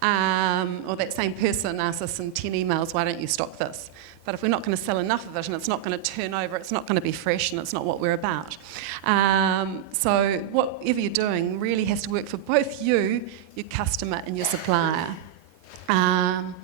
Or that same person asks us in 10 emails, why don't you stock this? But if we're not going to sell enough of it and it's not going to turn over, it's not going to be fresh, and it's not what we're about. So whatever you're doing really has to work for both you, your customer, and your supplier. And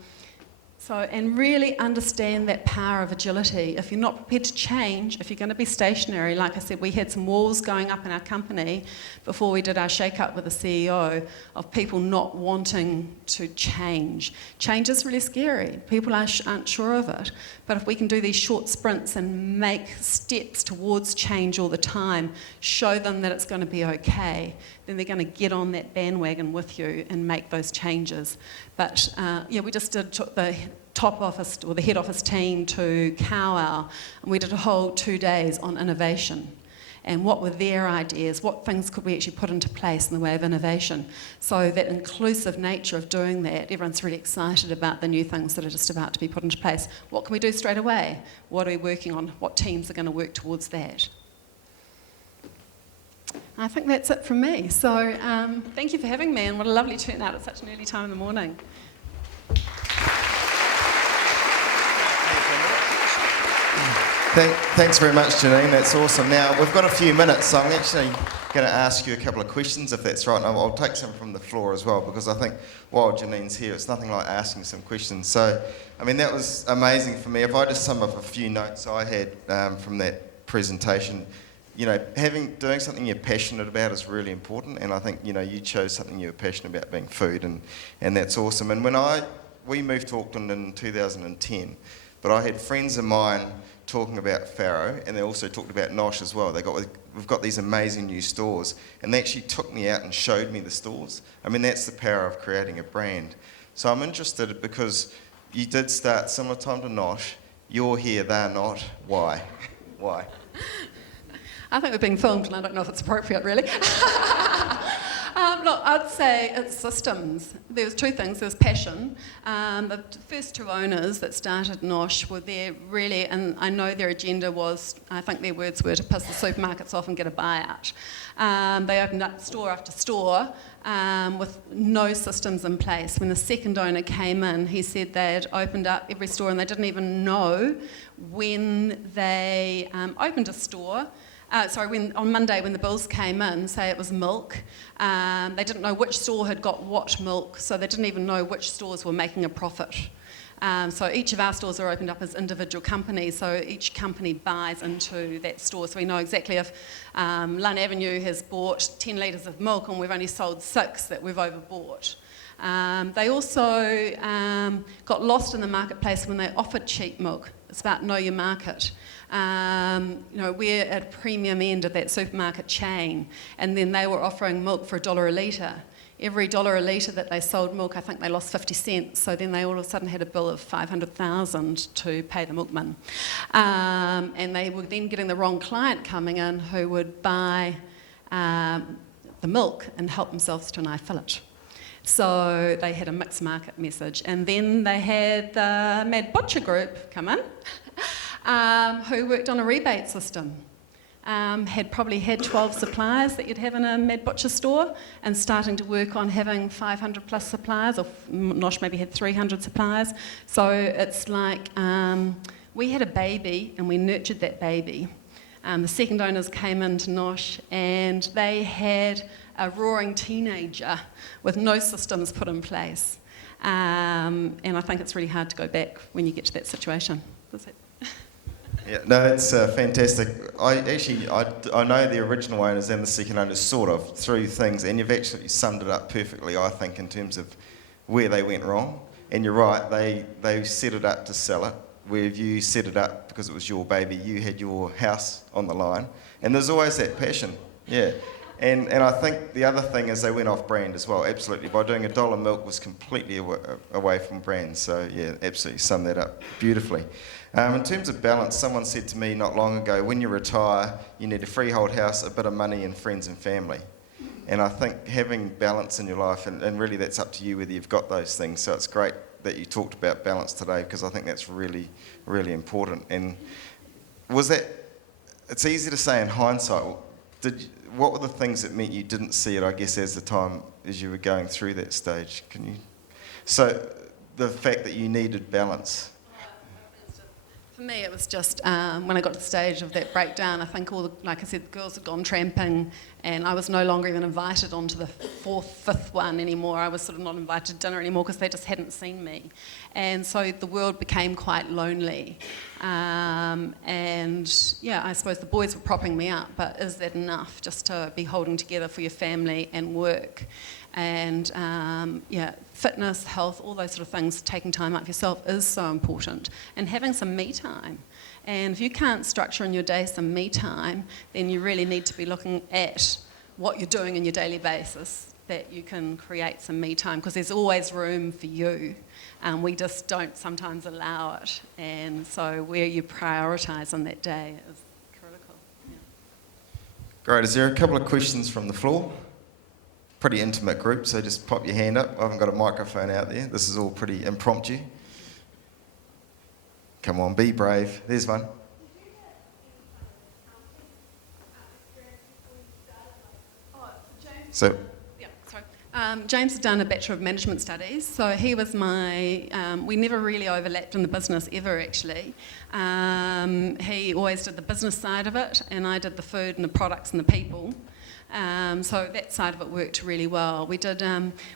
really understand that power of agility. If you're not prepared to change, if you're going to be stationary, like I said, we had some walls going up in our company before we did our shake-up with the CEO of people not wanting to change. Change is really scary. People aren't sure of it. But if we can do these short sprints and make steps towards change all the time, show them that it's going to be okay, then they're going to get on that bandwagon with you and make those changes. But we just took the top office, or the head office team, to Kowal, and we did a whole 2 days on innovation. And what were their ideas? What things could we actually put into place in the way of innovation? So that inclusive nature of doing that, everyone's really excited about the new things that are just about to be put into place. What can we do straight away? What are we working on? What teams are going to work towards that? I think that's it from me. So thank you for having me, and what a lovely turnout at such an early time in the morning. Thanks very much, Janene. That's awesome. Now, we've got a few minutes, so I'm actually going to ask you a couple of questions, if that's right, and I'll take some from the floor as well, because I think while Janene's here, it's nothing like asking some questions. So, I mean, that was amazing for me. If I just sum up a few notes I had from that presentation, you know, doing something you're passionate about is really important, and I think, you know, you chose something you were passionate about, being food, and that's awesome. And when we moved to Auckland in 2010, but I had friends of mine talking about Farro, and they also talked about Nosh as well. We've got these amazing new stores, and they actually took me out and showed me the stores. I mean, that's the power of creating a brand. So I'm interested because you did start similar time to Nosh. You're here, they're not. Why? Why? I think we're being filmed, and I don't know if it's appropriate, really. Look, I'd say it's systems. There was two things. There was passion. The first two owners that started Nosh were there really, and I know their agenda was, I think their words were, to piss the supermarkets off and get a buyout. They opened up store after store with no systems in place. When the second owner came in, he said they had opened up every store and they didn't even know when they opened a store. On Monday when the bills came in, say it was milk, they didn't know which store had got what milk, so they didn't even know which stores were making a profit. So each of our stores are opened up as individual companies, so each company buys into that store. So we know exactly if Lund Avenue has bought 10 litres of milk and we've only sold 6, that we've overbought. They also got lost in the marketplace when they offered cheap milk. It's about know your market. We're at a premium end of that supermarket chain, and then they were offering milk for $1 a litre. Every $1 a litre that they sold milk, I think they lost 50 cents. So then they all of a sudden had a bill of $500,000 to pay the milkman. And they were then getting the wrong client coming in who would buy the milk and help themselves to an eye fillet. So they had a mixed market message. And then they had the Mad Butcher Group come in, who worked on a rebate system. Had probably had 12 suppliers that you'd have in a Mad Butcher store, and starting to work on having 500 plus suppliers, or Nosh maybe had 300 suppliers. So it's like we had a baby and we nurtured that baby. The second owners came into Nosh and they had a roaring teenager with no systems put in place. And I think it's really hard to go back when you get to that situation. That's it. Yeah, no, that's fantastic. I know the original owners and the second owners sort of through things, and you've actually summed it up perfectly, I think, in terms of where they went wrong. And you're right, they set it up to sell it, where you set it up because it was your baby, you had your house on the line, and there's always that passion, yeah. And I think the other thing is they went off brand as well, absolutely. By doing $1 milk was completely away from brand, so yeah, absolutely summed that up beautifully. In terms of balance, someone said to me not long ago, when you retire, you need a freehold house, a bit of money, and friends and family. And I think having balance in your life, and really that's up to you whether you've got those things, so it's great that you talked about balance today, because I think that's really, really important. And it's easy to say in hindsight, what were the things that meant you didn't see it, I guess, as you were going through that stage? So the fact that you needed balance. For me, it was just when I got to the stage of that breakdown, I think like I said, the girls had gone tramping, and I was no longer even invited onto the fifth one anymore. I was sort of not invited to dinner anymore because they just hadn't seen me. And so the world became quite lonely. And yeah, I suppose the boys were propping me up, but is that enough just to be holding together for your family and work? And fitness, health, all those sort of things, taking time out for yourself is so important. And having some me time. And if you can't structure in your day some me time, then you really need to be looking at what you're doing on your daily basis, that you can create some me time, because there's always room for you. We just don't sometimes allow it. And so where you prioritise on that day is critical. Yeah. Great. Is there a couple of questions from the floor? Pretty intimate group, so just pop your hand up. I haven't got a microphone out there. This is all pretty impromptu. Come on, be brave. There's one. So. Yeah, sorry. James had done a Bachelor of Management Studies, so he was we never really overlapped in the business ever, actually. He always did the business side of it, and I did the food and the products and the people. So that side of it worked really well. We did,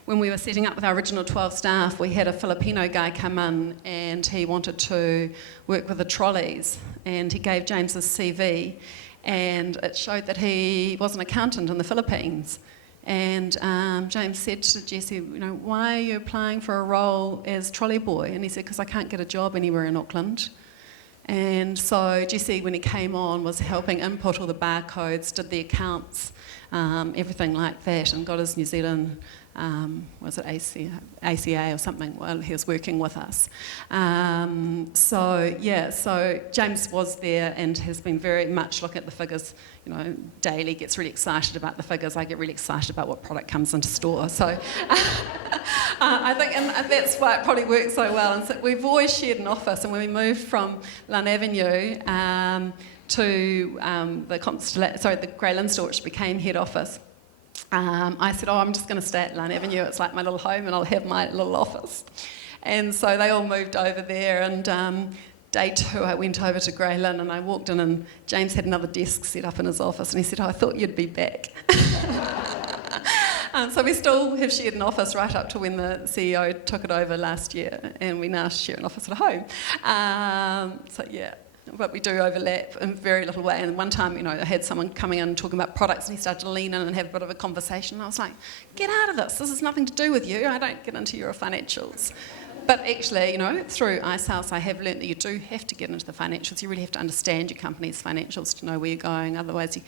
when we were setting up with our original 12 staff, we had a Filipino guy come in and he wanted to work with the trolleys, and he gave James his CV, and it showed that he was an accountant in the Philippines. And James said to Jesse, you know, why are you applying for a role as trolley boy? And he said, because I can't get a job anywhere in Auckland. And so Jesse, when he came on, was helping input all the barcodes, did the accounts, everything like that, and got his New Zealand, was it ACA or something, while he was working with us. So James was there and has been very much looking at the figures, you know, daily, gets really excited about the figures. I get really excited about what product comes into store. So I think and that's why it probably works so well. And so we've always shared an office, and when we moved from Lund Avenue to the Grey Lynn store, which became head office, I said, I'm just going to stay at Lund Avenue. It's like my little home, and I'll have my little office. And so they all moved over there, and day 2 I went over to Grey Lynn, and I walked in, and James had another desk set up in his office, and he said, I thought you'd be back. So we still have shared an office right up to when the CEO took it over last year, and we now share an office at home. But we do overlap in very little way. And one time, you know, I had someone coming in talking about products, and he started to lean in and have a bit of a conversation. And I was like, get out of this. This has nothing to do with you. I don't get into your financials. But actually, you know, through Icehouse, I have learnt that you do have to get into the financials. You really have to understand your company's financials to know where you're going. Otherwise, you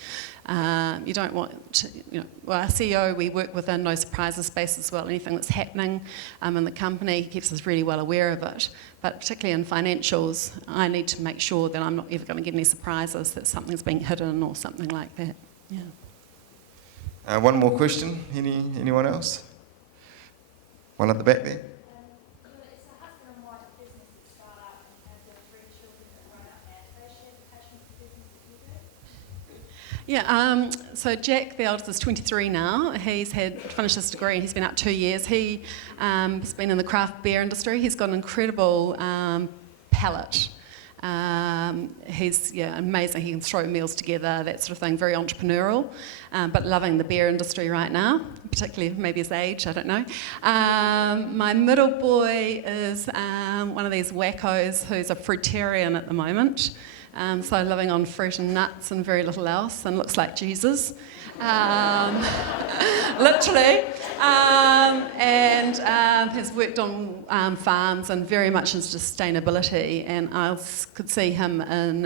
don't want to, you know, well, our CEO, we work within no surprises space as well. Anything that's happening in the company keeps us really well aware of it. But particularly in financials, I need to make sure that I'm not ever going to get any surprises, that something's being hidden or something like that. Yeah. One more question. Anyone else? One at the back there. It's a husband and wife business that start up and have their 3 children that run out there. Do they share the passion for business that you do? Yeah, so Jack, the eldest, is 23 now. He's finished his degree, and he's been out 2 years. He has been in the craft beer industry. He's got an incredible palate. He's amazing. He can throw meals together, that sort of thing. Very entrepreneurial, but loving the beer industry right now, particularly maybe his age. I don't know. My middle boy is one of these wackos who's a fruitarian at the moment. So living on fruit and nuts and very little else, and looks like Jesus, literally, and has worked on farms and very much into sustainability. And I could see him in,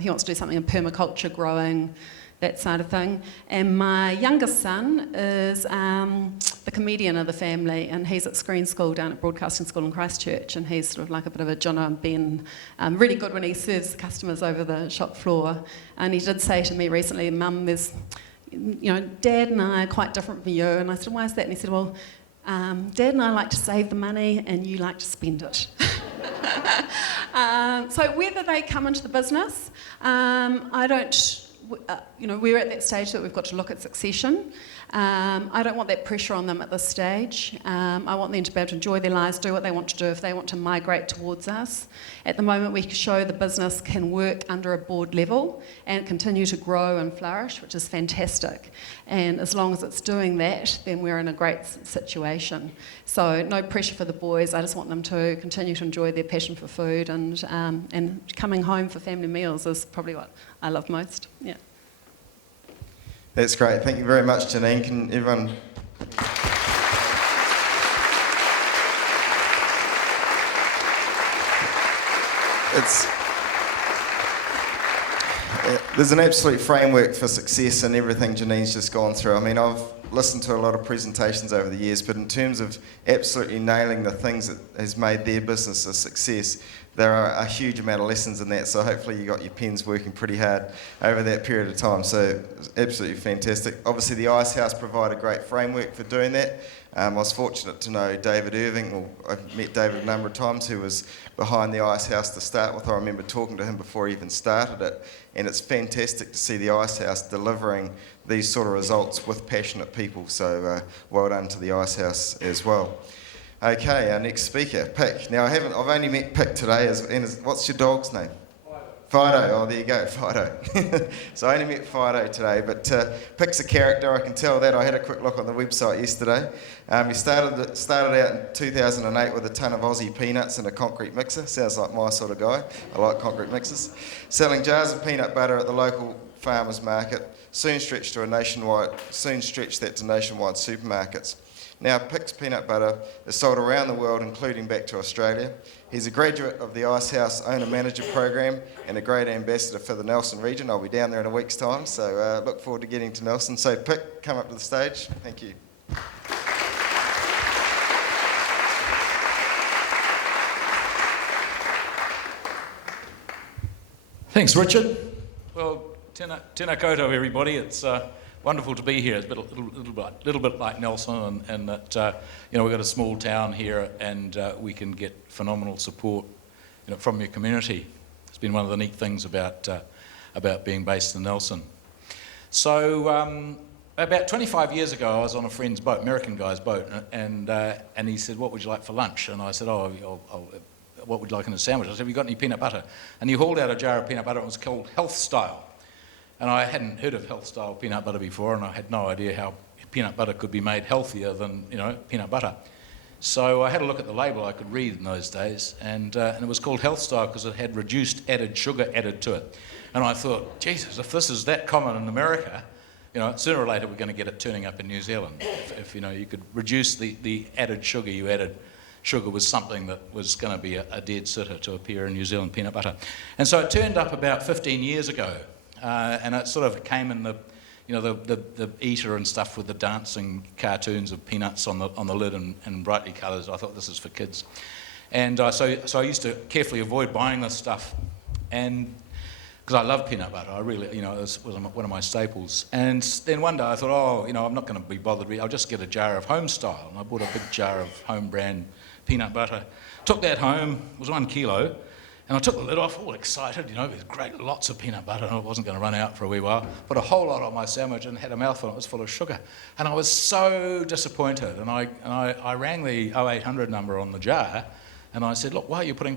he wants to do something in permaculture, growing, that side of thing. And my youngest son is the comedian of the family, and he's at screen school down at Broadcasting School in Christchurch, and he's sort of like a bit of a Jono and Ben, really good when he serves the customers over the shop floor. And he did say to me recently, Mum, there's, you know, Dad and I are quite different from you. And I said, why is that? And he said, well, Dad and I like to save the money and you like to spend it. So whether they come into the business, I don't, you know, we're at that stage that we've got to look at succession. I don't want that pressure on them at this stage. I want them to be able to enjoy their lives, do what they want to do if they want to migrate towards us. At the moment, we show the business can work under a board level and continue to grow and flourish, which is fantastic. And as long as it's doing that, then we're in a great situation. So no pressure for the boys. I just want them to continue to enjoy their passion for food, and coming home for family meals is probably what I love most. Yeah. That's great. Thank you very much, Janene. Can everyone... There's an absolute framework for success in everything Janene's just gone through. I mean, I've listened to a lot of presentations over the years, but in terms of absolutely nailing the things that has made their business a success, there are a huge amount of lessons in that, so hopefully you got your pens working pretty hard over that period of time. So it's absolutely fantastic. Obviously the Icehouse provide a great framework for doing that. I was fortunate to know David Irving, or I've met David a number of times, who was behind the Icehouse to start with. I remember talking to him before he even started it, and it's fantastic to see the Icehouse delivering these sort of results with passionate people. So well done to the Icehouse as well. Okay, our next speaker, Pic. Now I've only met Pic today. What's your dog's name? Fido, oh there you go, Fido. So I only met Fido today, but Pic's a character, I can tell that. I had a quick look on the website yesterday. He started out in 2008 with a ton of Aussie peanuts and a concrete mixer. Sounds like my sort of guy. I like concrete mixers. Selling jars of peanut butter at the local farmers market. Soon stretched that to nationwide supermarkets. Now Pic's peanut butter is sold around the world, including back to Australia. He's a graduate of the Icehouse Owner-Manager program and a great ambassador for the Nelson region. I'll be down there in a week's time, so look forward to getting to Nelson. So Pic, come up to the stage. Thank you. Thanks, Richard. Well, tēnā koutou, everybody. It's wonderful to be here. It's a little bit like Nelson, and that we've got a small town here, and we can get phenomenal support, from your community. It's been one of the neat things about being based in Nelson. So about 25 years ago, I was on a friend's boat, American guy's boat, and he said, "What would you like for lunch?" And I said, "What would you like in a sandwich?" I said, "Have you got any peanut butter?" And he hauled out a jar of peanut butter. It was called Health Style. And I hadn't heard of Health Style peanut butter before, and I had no idea how peanut butter could be made healthier than, peanut butter. So I had a look at the label I could read in those days, and it was called Health Style because it had reduced added sugar added to it. And I thought, Jesus, if this is that common in America, sooner or later we're going to get it turning up in New Zealand. If you could reduce the added sugar you added, sugar was something that was going to be a dead sitter to appear in New Zealand peanut butter. And so it turned up about 15 years ago. And it sort of came in the eater and stuff with the dancing cartoons of peanuts on the lid and brightly coloured. I thought, this is for kids. And so I used to carefully avoid buying this stuff, and because I love peanut butter, I really, it was one of my staples. And then one day I thought, I'm not going to be bothered. I'll just get a jar of Home Style. And I bought a big jar of home brand peanut butter. Took that home. It was 1 kilo. And I took the lid off, all excited, it was great, lots of peanut butter, and it wasn't going to run out for a wee while. Put a whole lot on my sandwich and had a mouthful, and it was full of sugar. And I was so disappointed, and I rang the 0800 number on the jar, and I said, "Look, why are you putting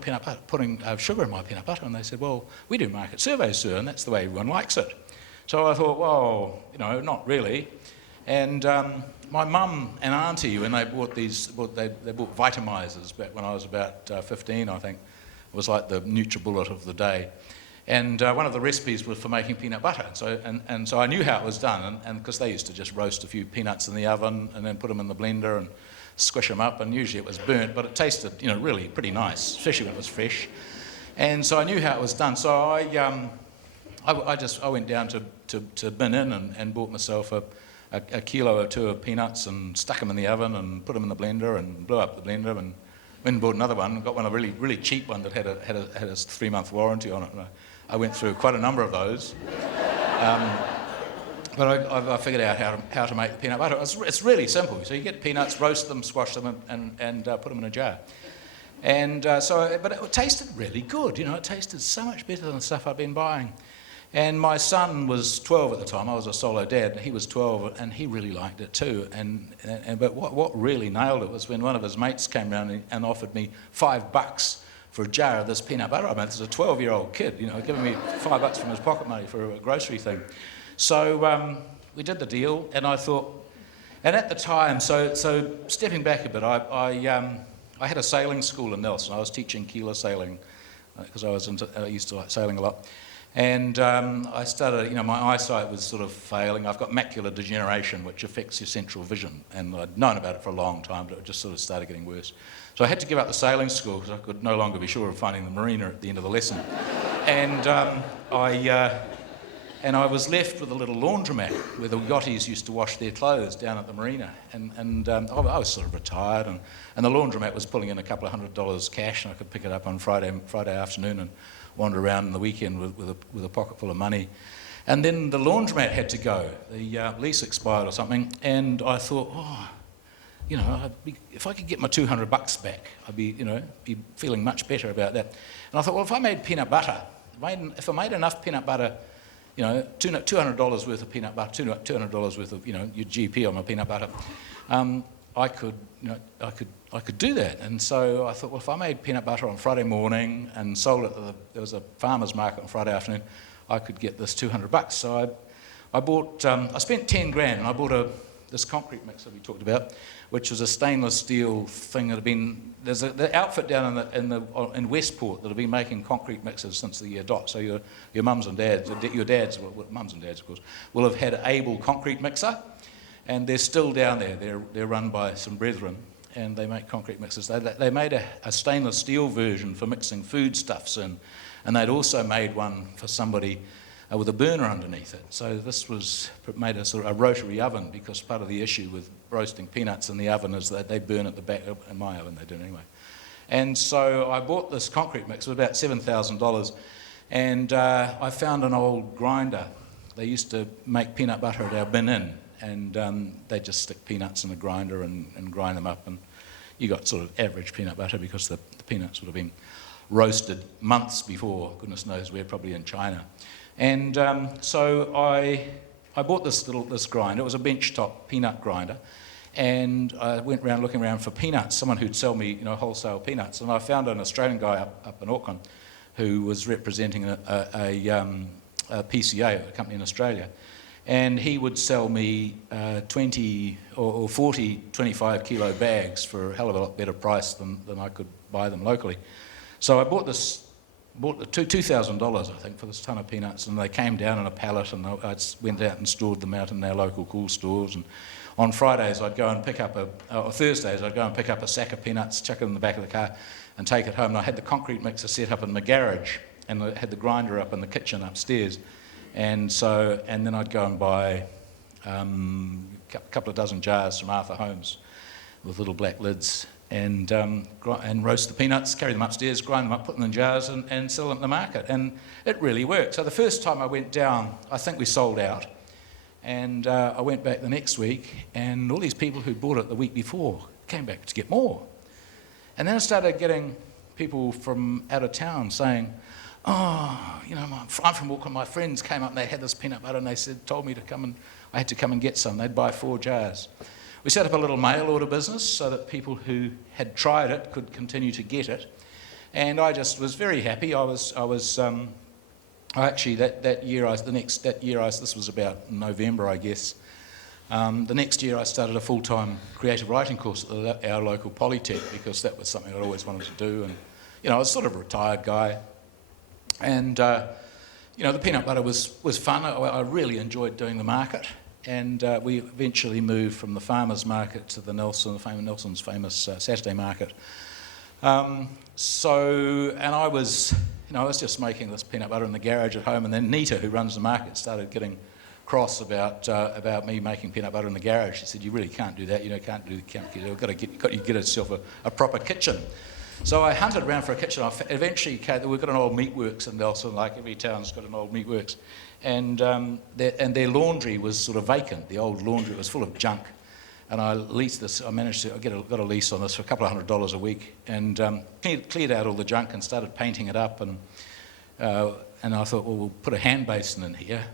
sugar in my peanut butter?" And they said, "Well, we do market surveys, sir, and that's the way everyone likes it." So I thought, well, not really. And my mum and auntie, when they bought they bought Vitamizers back when I was about 15, I think. It was like the NutriBullet of the day. And one of the recipes was for making peanut butter. So I knew how it was done, and because they used to just roast a few peanuts in the oven and then put them in the blender and squish them up, and usually it was burnt, but it tasted, really pretty nice, especially when it was fresh. And so I knew how it was done. So I went down to Bin Inn and bought myself a kilo or two of peanuts and stuck them in the oven and put them in the blender and blew up the blender, and went and bought another one. Got one, a really, really cheap one that had a 3-month warranty on it. And I went through quite a number of those. But I figured out how to make the peanut butter. It's really simple. So you get peanuts, roast them, squash them, and put them in a jar. And but it tasted really good. It tasted so much better than the stuff I'd been buying. And my son was 12 at the time. I was a solo dad, and he was 12, and he really liked it too. But what really nailed it was when one of his mates came around and offered me $5 for a jar of this peanut butter. I mean, this is a 12-year-old kid, giving me $5 from his pocket money for a grocery thing. So we did the deal, and I thought, and at the time, so stepping back a bit, I had a sailing school in Nelson. I was teaching keeler sailing because I used to like sailing a lot. And I started, my eyesight was sort of failing. I've got macular degeneration, which affects your central vision. And I'd known about it for a long time, but it just sort of started getting worse. So I had to give up the sailing school because I could no longer be sure of finding the marina at the end of the lesson. And I was left with a little laundromat where the yachties used to wash their clothes down at the marina. And I was sort of retired, and the laundromat was pulling in a couple of $100 cash, and I could pick it up on Friday afternoon and wander around on the weekend with a pocket full of money. And then the laundromat had to go. The lease expired or something, and I thought, if I could get my $200 back, I'd be feeling much better about that. And I thought, well, if I made peanut butter, if I made enough peanut butter, $200 worth of peanut butter, $200 worth of, your GP on my peanut butter, I could do that. And so I thought, well, if I made peanut butter on Friday morning and sold it, there was a farmer's market on Friday afternoon, I could get this $200. So I spent 10 grand and I bought this concrete mixer we talked about, which was a stainless steel thing that had been, there's the outfit down in Westport that have been making concrete mixers since the year dot. So your mums and dads, your dads, mums and dads of course, will have had an Able concrete mixer, and they're still down there. They're run by some brethren, and they make concrete mixers. They made a stainless steel version for mixing foodstuffs in, and they'd also made one for somebody with a burner underneath it. So this made a sort of a rotary oven, because part of the issue with roasting peanuts in the oven is that they burn at the back. In my oven they do anyway. And so I bought this concrete mix. It was about $7,000, and I found an old grinder. They used to make peanut butter at our bin inn, and they just stick peanuts in a grinder and grind them up, and you got sort of average peanut butter because the peanuts would have been roasted months before, goodness knows where, probably in China. And so I bought this grinder. It was a benchtop peanut grinder, and I went around looking around for peanuts, someone who'd sell me, wholesale peanuts. And I found an Australian guy up in Auckland who was representing a PCA, a company in Australia, and he would sell me 20 or 40 25 kilo bags for a hell of a lot better price than I could buy them locally. So I bought the $2,000, I think, for this ton of peanuts, and they came down in a pallet, and I went out and stored them out in our local cool stores. And on Fridays I'd go and pick up or Thursdays I'd go and pick up a sack of peanuts, chuck it in the back of the car and take it home. And I had the concrete mixer set up in my garage, and I had the grinder up in the kitchen upstairs. And then I'd go and buy a couple of dozen jars from Arthur Holmes with little black lids, and roast the peanuts, carry them upstairs, grind them up, put them in jars, and sell them at the market. And it really worked. So the first time I went down, I think we sold out. And I went back the next week, and all these people who bought it the week before came back to get more. And then I started getting people from out of town saying, oh, I'm from Auckland, my friends came up and they had this peanut butter, and they told me to come, and I had to come and get some. They'd buy 4 jars. We set up a little mail order business so that people who had tried it could continue to get it, and I just was very happy. That year, this was about November, I guess. The next year I started a full-time creative writing course at our local Polytech, because that was something I'd always wanted to do, and I was sort of a retired guy, and the peanut butter was fun. I really enjoyed doing the market. And we eventually moved from the farmers market to the Nelson's famous Saturday market. I was just making this peanut butter in the garage at home, and then Nita, who runs the market, started getting cross about me making peanut butter in the garage. She said, "You really can't do that. You've got to get yourself a proper kitchen." So I hunted around for a kitchen. Eventually, we've got an old meatworks in Nelson, like every town's got an old meatworks. And their laundry was sort of vacant. The old laundry was full of junk, and I leased this. I managed to got a lease on this for a couple of $100 a week, and cleared out all the junk and started painting it up. And I thought, well, we'll put a hand basin in here,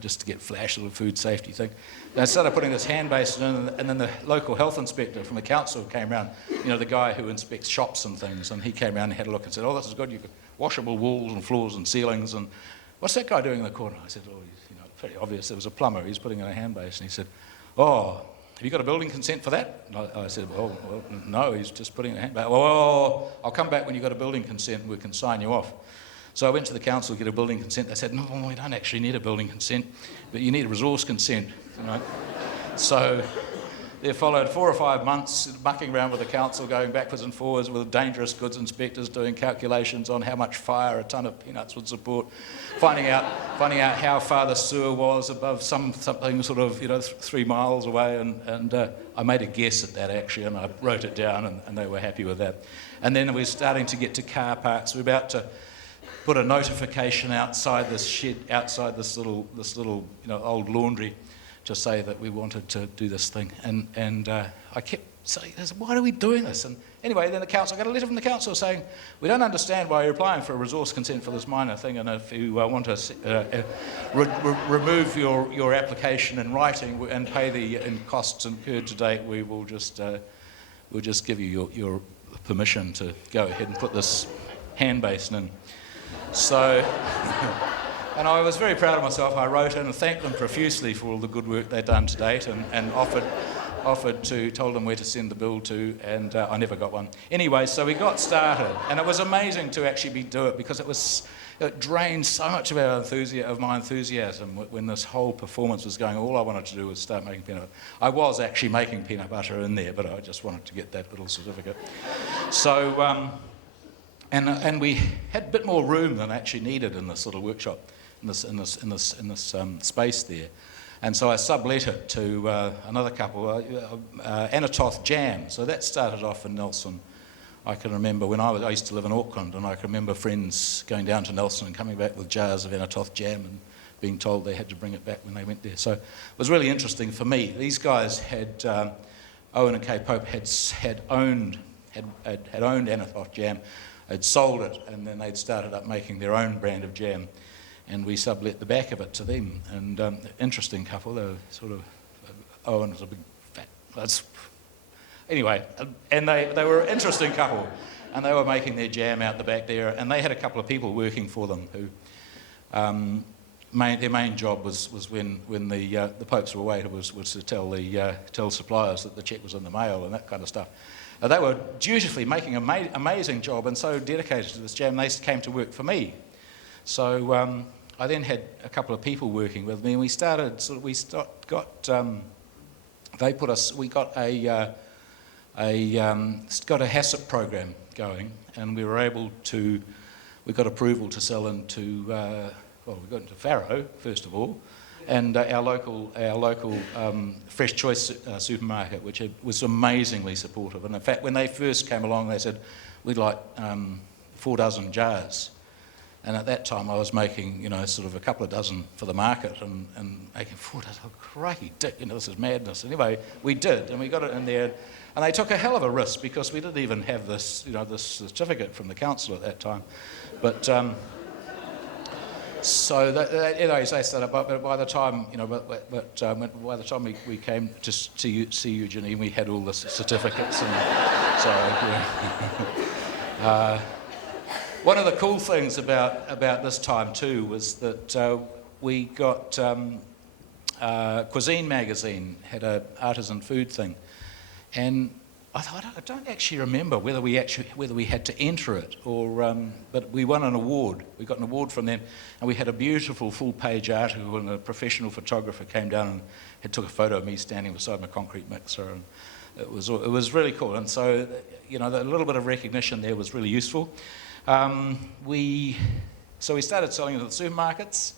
just to get flash, a little food safety thing. And I started putting this hand basin in, and then the local health inspector from the council came round. The guy who inspects shops and things, and he came round and had a look and said, "Oh, this is good. You've got washable walls and floors and ceilings and." What's that guy doing in the corner? I said, oh, very obvious. There was a plumber. He's putting in a hand basin. He said, oh, have you got a building consent for that? And I said, well, no, he's just putting in a hand basin. Well, I'll come back when you've got a building consent and we can sign you off. So I went to the council to get a building consent. They said, no, we don't actually need a building consent, but you need a resource consent. So there followed 4 or 5 months mucking around with the council, going backwards and forwards with dangerous goods inspectors, doing calculations on how much fire a ton of peanuts would support, finding out how far the sewer was above something sort of 3 miles away, and I made a guess at that actually, and I wrote it down, and they were happy with that. And then we're starting to get to car parks. We're about to put a notification outside this shed, outside this little old laundry, to say that we wanted to do this thing, and I kept saying, why are we doing this? And anyway, then I got a letter from the council saying, we don't understand why you're applying for a resource consent for this minor thing, and if you want to remove your application in writing and pay the costs incurred to date, we will just we'll just give you your permission to go ahead and put this hand basin in. So, and I was very proud of myself. I wrote in and thanked them profusely for all the good work they'd done to date, and told them where to send the bill to, and I never got one. Anyway, so we got started, and it was amazing to actually do it, because it drained so much of my enthusiasm when this whole performance was going. All I wanted to do was start making peanut butter. I was actually making peanut butter in there, but I just wanted to get that little certificate. So, and we had a bit more room than actually needed in this little workshop, in this space there. And so I sublet it to another couple, Anatoth Jam. So that started off in Nelson. I can remember when I used to live in Auckland, and I can remember friends going down to Nelson and coming back with jars of Anatoth Jam and being told they had to bring it back when they went there. So it was really interesting for me. These guys had, Owen and Kay Pope had owned Anatoth Jam, had sold it, and then they'd started up making their own brand of jam. And we sublet the back of it to them. And interesting couple. They were sort of, Owen was a big fat. Anyway, and they were an interesting couple, and they were making their jam out the back there. And they had a couple of people working for them who, their main job was when the Popes were away was to tell suppliers that the cheque was in the mail and that kind of stuff. They were dutifully making an amazing job and so dedicated to this jam. They came to work for me. So I then had a couple of people working with me, and we got a HACCP program going, and we got approval to sell into, we got into Farro first of all, and our local Fresh Choice supermarket, which was amazingly supportive. And in fact, when they first came along, they said, we'd like 4 dozen jars. And at that time, I was making, sort of a couple of dozen for the market, and making 4 dozen. Oh, crikey, Dick, this is madness. Anyway, we did, and we got it in there. And they took a hell of a risk, because we didn't even have this, this certificate from the council at that time. But so they started up. But by the time, by the time we came to see you, Janene, we had all the certificates. And so. Yeah. One of the cool things about this time too was that we got Cuisine magazine had an artisan food thing, and I don't actually remember whether we had to enter it or, but we won an award. We got an award from them, and we had a beautiful full-page article, and a professional photographer came down and took a photo of me standing beside my concrete mixer, and it was really cool. And so, a little bit of recognition there was really useful. We started selling into the supermarkets,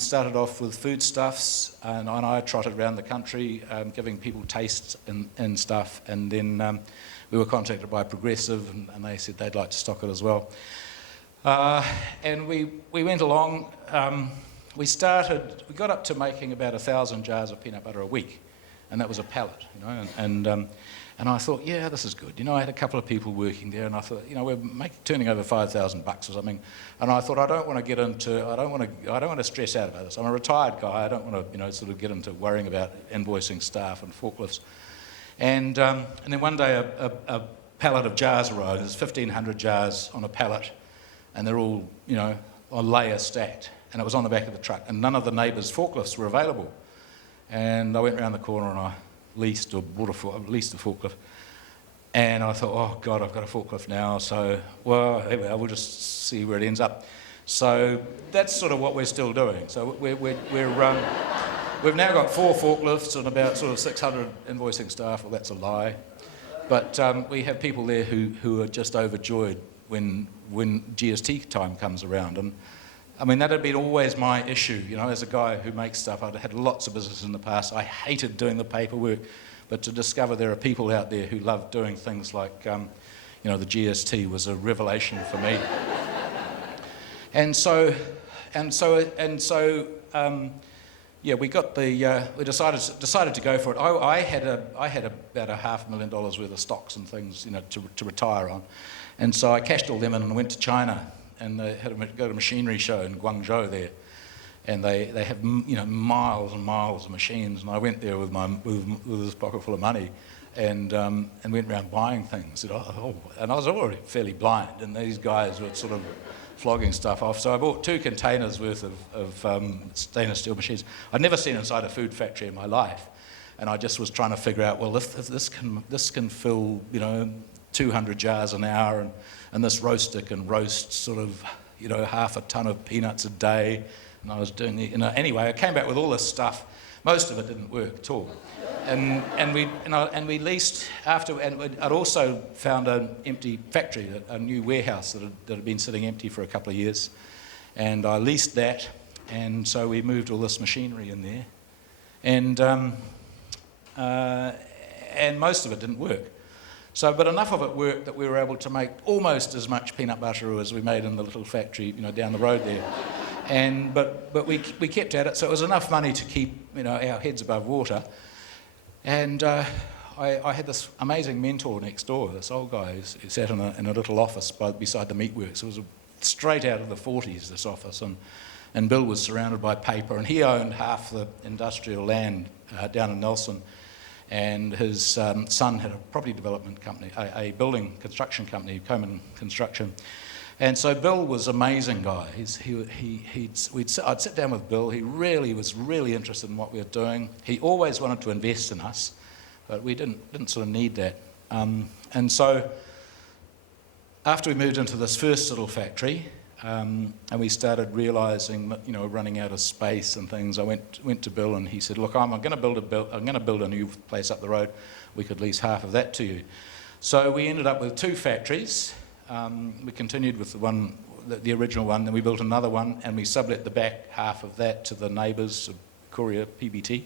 started off with foodstuffs, and I trotted around the country giving people tastes and stuff, and then we were contacted by Progressive, and they said they'd like to stock it as well. And we went along, we got up to making about 1,000 jars of peanut butter a week, and that was a pallet, and I thought, yeah, this is good. I had a couple of people working there, and I thought, we're turning over $5,000 or something. And I thought, I don't want to stress out about this. I'm a retired guy. I don't want to, sort of get into worrying about invoicing staff and forklifts. And then one day, a pallet of jars arrived. There's 1,500 jars on a pallet, and they're all, on layer stacked. And it was on the back of the truck, and none of the neighbours' forklifts were available. And I went around the corner and I leased a forklift, and I thought, oh God, I've got a forklift now, so anyway, we'll just see where it ends up. So that's sort of what we're still doing. So we've now got 4 forklifts and about sort of 600 invoicing staff. Well, that's a lie, but we have people there who are just overjoyed when GST time comes around. And I mean, that had been always my issue, as a guy who makes stuff. I'd had lots of business in the past. I hated doing the paperwork, but to discover there are people out there who love doing things like, the GST was a revelation for me. We got we decided to go for it. I had a about $500,000 worth of stocks and things, to retire on. And so I cashed all them in and went to China, and they had to go to a machinery show in Guangzhou there. And they have miles and miles of machines, and I went there with this pocket full of money, and went around buying things. And I was already fairly blind, and these guys were sort of flogging stuff off. So I bought 2 containers worth of stainless steel machines. I'd never seen inside a food factory in my life, and I just was trying to figure out, well, if this can fill 200 jars an hour, and this roaster can roast sort of half a ton of peanuts a day. And I was doing anyway, I came back with all this stuff. Most of it didn't work at all. And we leased after, and I'd also found an empty factory, a new warehouse that had been sitting empty for a couple of years. And I leased that, and so we moved all this machinery in there. And most of it didn't work. So, but enough of it worked that we were able to make almost as much peanut butter as we made in the little factory, down the road there. But we kept at it, so it was enough money to keep our heads above water. And I had this amazing mentor next door, this old guy who sat in a little office beside the meatworks. It was straight out of the 40s, this office, and Bill was surrounded by paper, and he owned half the industrial land down in Nelson. And his son had a property development company, a building construction company, Coman Construction. And so Bill was an amazing guy. I'd sit down with Bill. He was really interested in what we were doing. He always wanted to invest in us, but we didn't sort of need that. And so after we moved into this first little factory, and we started realising that we're running out of space and things, I went to Bill, and he said, "Look, I'm going to build a new place up the road. We could lease half of that to you." So we ended up with 2 factories. We continued with the original one, then we built another one, and we sublet the back half of that to the neighbours, Courier PBT.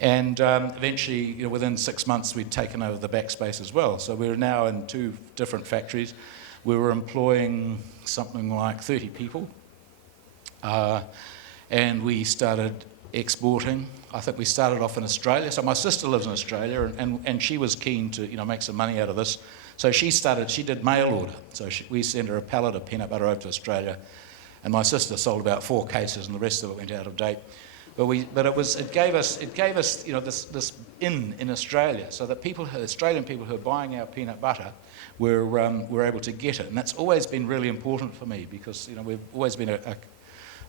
And eventually, within 6 months, we'd taken over the back space as well. So we're now in 2 different factories. We were employing something like 30 people, and we started exporting. I think we started off in Australia. So my sister lives in Australia, and she was keen to make some money out of this. So she did mail order. So we sent her a pallet of peanut butter over to Australia, and my sister sold about 4 cases, and the rest of it went out of date. But it gave us this in Australia, so that Australian people who are buying our peanut butter were able to get it, and that's always been really important for me, because we've always been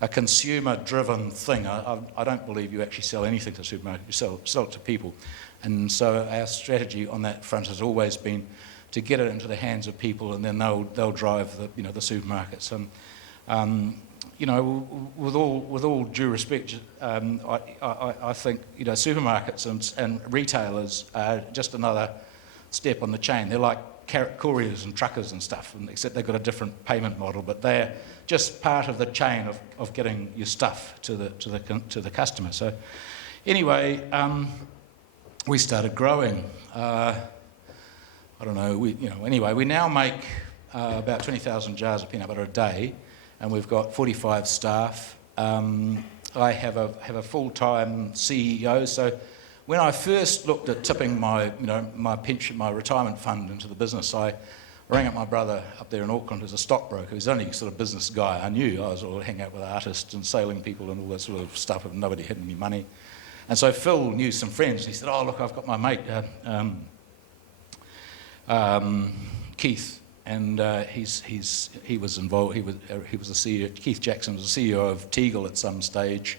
a consumer-driven thing. I don't believe you actually sell anything to the supermarket; you sell it to people, and so our strategy on that front has always been to get it into the hands of people, and then they'll drive the supermarkets. And with all due respect, I think supermarkets and retailers are just another step on the chain. They're like couriers and truckers and stuff, except they've got a different payment model. But they're just part of the chain of getting your stuff to the customer. So anyway, we started growing. I don't know. Anyway, we now make about 20,000 jars of peanut butter a day, and we've got 45 staff. I have a full-time CEO. So when I first looked at tipping my pension, my retirement fund into the business, I rang up my brother up there in Auckland, who's a stockbroker, who's only sort of business guy. I knew I was all hanging out with artists and sailing people and all that sort of stuff, and nobody had any money. And so Phil knew some friends, and he said, "Oh, look, I've got my mate, Keith, and he was involved. He was the CEO. Keith Jackson was the CEO of Teagle at some stage,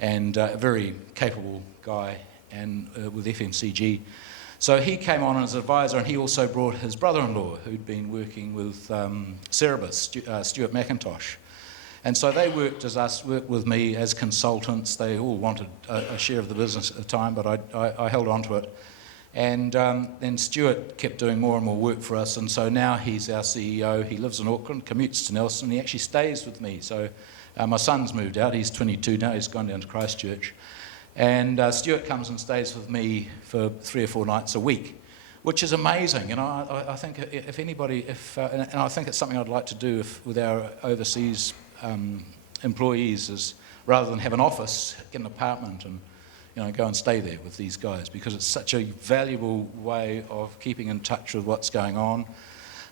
and a very capable guy, and with FMCG. So he came on as advisor, and he also brought his brother-in-law, who'd been working with Cerebus, Stuart McIntosh. And so they worked with me as consultants. They all wanted a share of the business at the time, but I held on to it. And then Stuart kept doing more and more work for us, and so now he's our CEO. He lives in Auckland, commutes to Nelson. He actually stays with me. So my son's moved out. He's 22 now. He's gone down to Christchurch. And Stuart comes and stays with me for 3 or 4 nights a week, which is amazing. I think if anybody, and I think it's something I'd like to do with our overseas employees, is rather than have an office, get an apartment and go and stay there with these guys, because it's such a valuable way of keeping in touch with what's going on.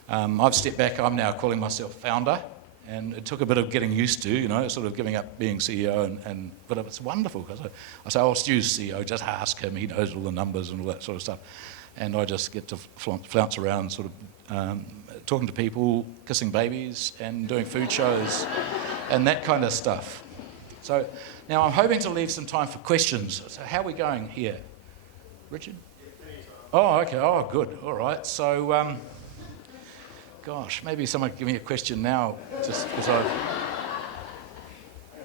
I've stepped back. I'm now calling myself founder, and it took a bit of getting used to, sort of giving up being CEO, but it's wonderful, because I say, oh, Stu's CEO, just ask him, he knows all the numbers and all that sort of stuff. And I just get to flounce around, sort of talking to people, kissing babies, and doing food shows, and that kind of stuff. So now I'm hoping to leave some time for questions. So how are we going here? Richard? Oh, okay. Oh, good. All right. So, gosh, maybe someone could give me a question now, just because I've...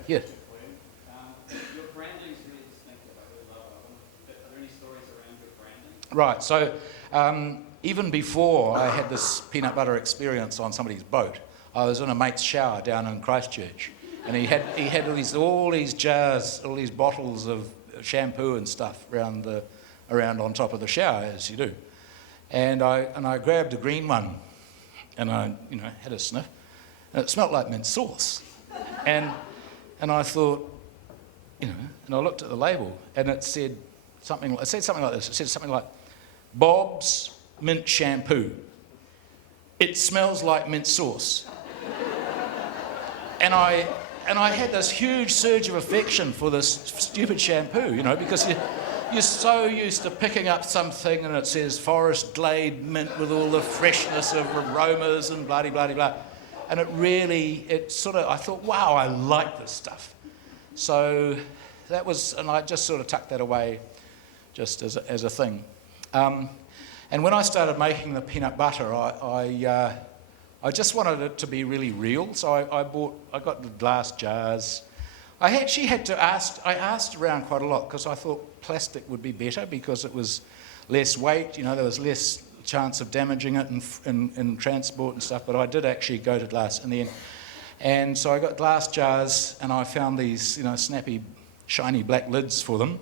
Yeah. Your branding is really distinctive. I really love it. Are there any stories around your branding? Right. So even before I had this peanut butter experience on somebody's boat, I was in a mate's shower down in Christchurch, and he had all these jars, all these bottles of shampoo and stuff around on top of the shower, as you do. And I grabbed a green one, and I had a sniff, and it smelled like mint sauce. And I thought, and I looked at the label, and it said something like this. It said something like, Bob's mint shampoo. It smells like mint sauce. And I had this huge surge of affection for this stupid shampoo, because you're so used to picking up something and it says Forest Glade mint with all the freshness of aromas and blah, blah, blah, blah. And I thought, wow, I like this stuff. So and I just sort of tucked that away just as a thing. And when I started making the peanut butter, I just wanted it to be really real, so I got the glass jars. I asked around quite a lot, because I thought plastic would be better because it was less weight, there was less chance of damaging it in transport and stuff, but I did actually go to glass in the end. And so I got glass jars, and I found these, snappy, shiny black lids for them.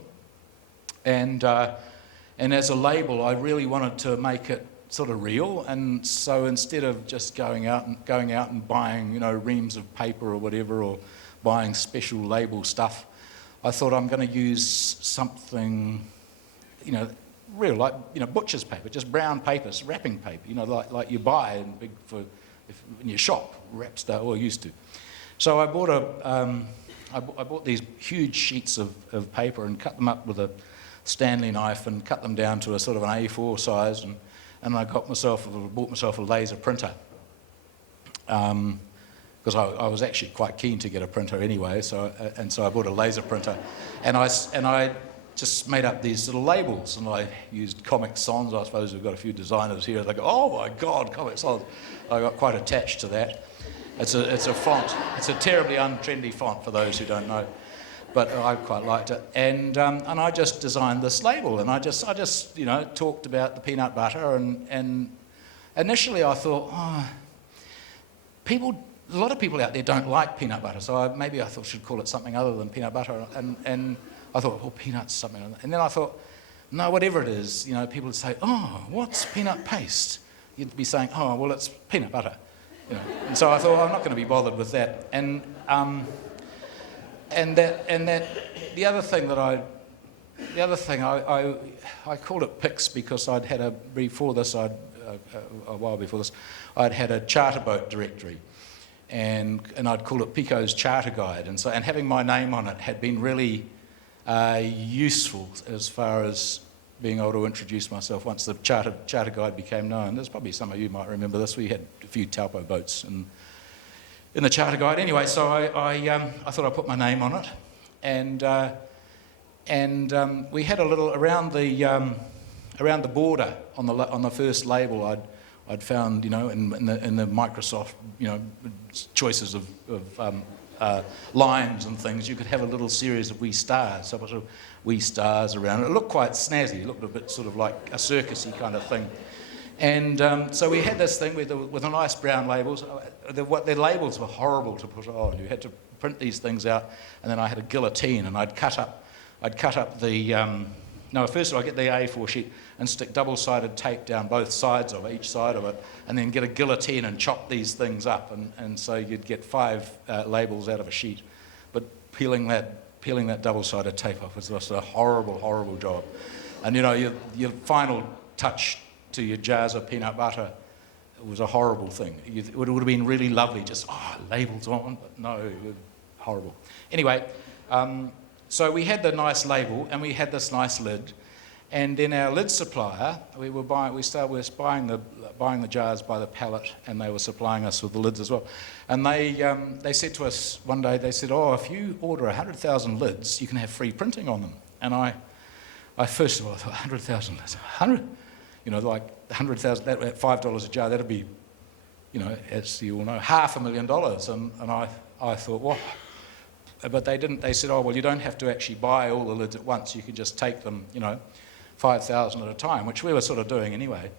And as a label, I really wanted to make it sort of real, and so instead of just going out and buying, reams of paper or whatever, or buying special label stuff, I thought I'm going to use something, real, like butcher's paper, just brown paper, wrapping paper, like you buy in your shop, wrap stuff, or used to. So I bought I bought these huge sheets of paper and cut them up with a Stanley knife and cut them down to a sort of an A4 size, and I bought myself a laser printer, because I was actually quite keen to get a printer anyway. So I bought a laser printer, and I just made up these little labels, and I used Comic Sans. I suppose we've got a few designers here. They go, oh my God, Comic Sans! I got quite attached to that. It's a font. It's a terribly untrendy font for those who don't know. But I quite liked it, and I just designed this label, and I just talked about the peanut butter, and initially I thought, a lot of people out there don't like peanut butter, so maybe I thought I should call it something other than peanut butter, and I thought, oh, peanuts, something, and then I thought, no, whatever it is, people would say, oh, what's peanut paste? You'd be saying, oh, well, it's peanut butter, and so I thought, I'm not going to be bothered with that, and the other thing I called it Pics, because I'd had a while before this, I'd had a charter boat directory, and I'd called it Picot's Charter Guide, and having my name on it had been really useful as far as being able to introduce myself once the charter guide became known. There's probably some of you might remember this. We had a few taupo boats in the charter guide. Anyway, so I thought I'd put my name on it, and we had a little around the border on the first label. I'd found, in the Microsoft, choices of lines and things, you could have a little series of wee stars, so sort of wee stars around it. It looked quite snazzy. It looked a bit sort of like a circusy kind of thing. And so we had this thing with a nice brown labels. The labels were horrible to put on. You had to print these things out, and then I had a guillotine, and I'd cut up the. First of all, I get the A4 sheet and stick double-sided tape down both sides of it, each side of it, and then get a guillotine and chop these things up, and so you'd get 5 labels out of a sheet. But peeling that peeling that double-sided tape off was just a horrible, horrible job. And you know, your final touch to your jars of peanut butter, it was a horrible thing. It would have been really lovely, just, labels on, but no, horrible. Anyway, so we had the nice label and we had this nice lid, and then our lid supplier, we were buying the jars by the pallet, and they were supplying us with the lids as well. And they said to us one day, they said, if you order 100,000 lids, you can have free printing on them. And I first of all, I thought, 100,000 lids, 100? You know, like 100,000, at $5 a jar, that'd be, you know, as you all know, $500,000. And I thought, what? But they didn't. They said, well, you don't have to actually buy all the lids at once. You can just take them, 5,000 at a time, which we were sort of doing anyway.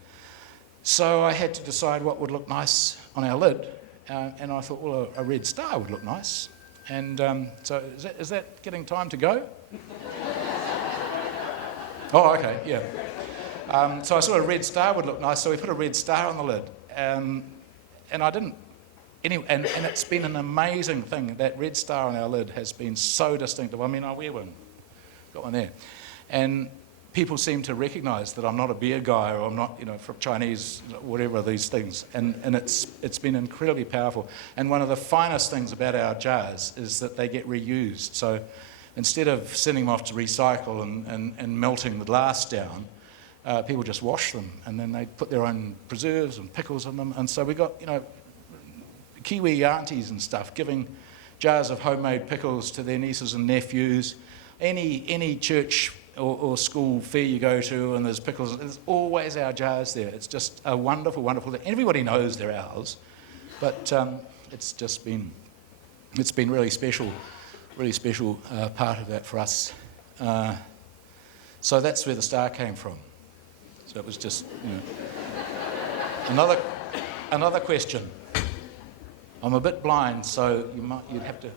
So I had to decide what would look nice on our lid. And I thought, well, a red star would look nice. And so is that getting time to go? Oh, okay, yeah. So I thought a red star would look nice, so we put a red star on the lid. And I didn't. Anyway, and it's been an amazing thing. That red star on our lid has been so distinctive. I mean, I wear one. Got one there. And people seem to recognise that I'm not a beer guy, or I'm not, from Chinese, whatever these things. And it's been incredibly powerful. And one of the finest things about our jars is that they get reused. So instead of sending them off to recycle and melting the glass down, people just wash them, and then they put their own preserves and pickles in them. And so we got, Kiwi aunties and stuff giving jars of homemade pickles to their nieces and nephews. Any church or school fair you go to and there's pickles, there's always our jars there. It's just a wonderful, wonderful thing. Everybody knows they're ours, but it's been really special part of that for us. So that's where the star came from. So it was just, Another question. I'm a bit blind, so you'd have to...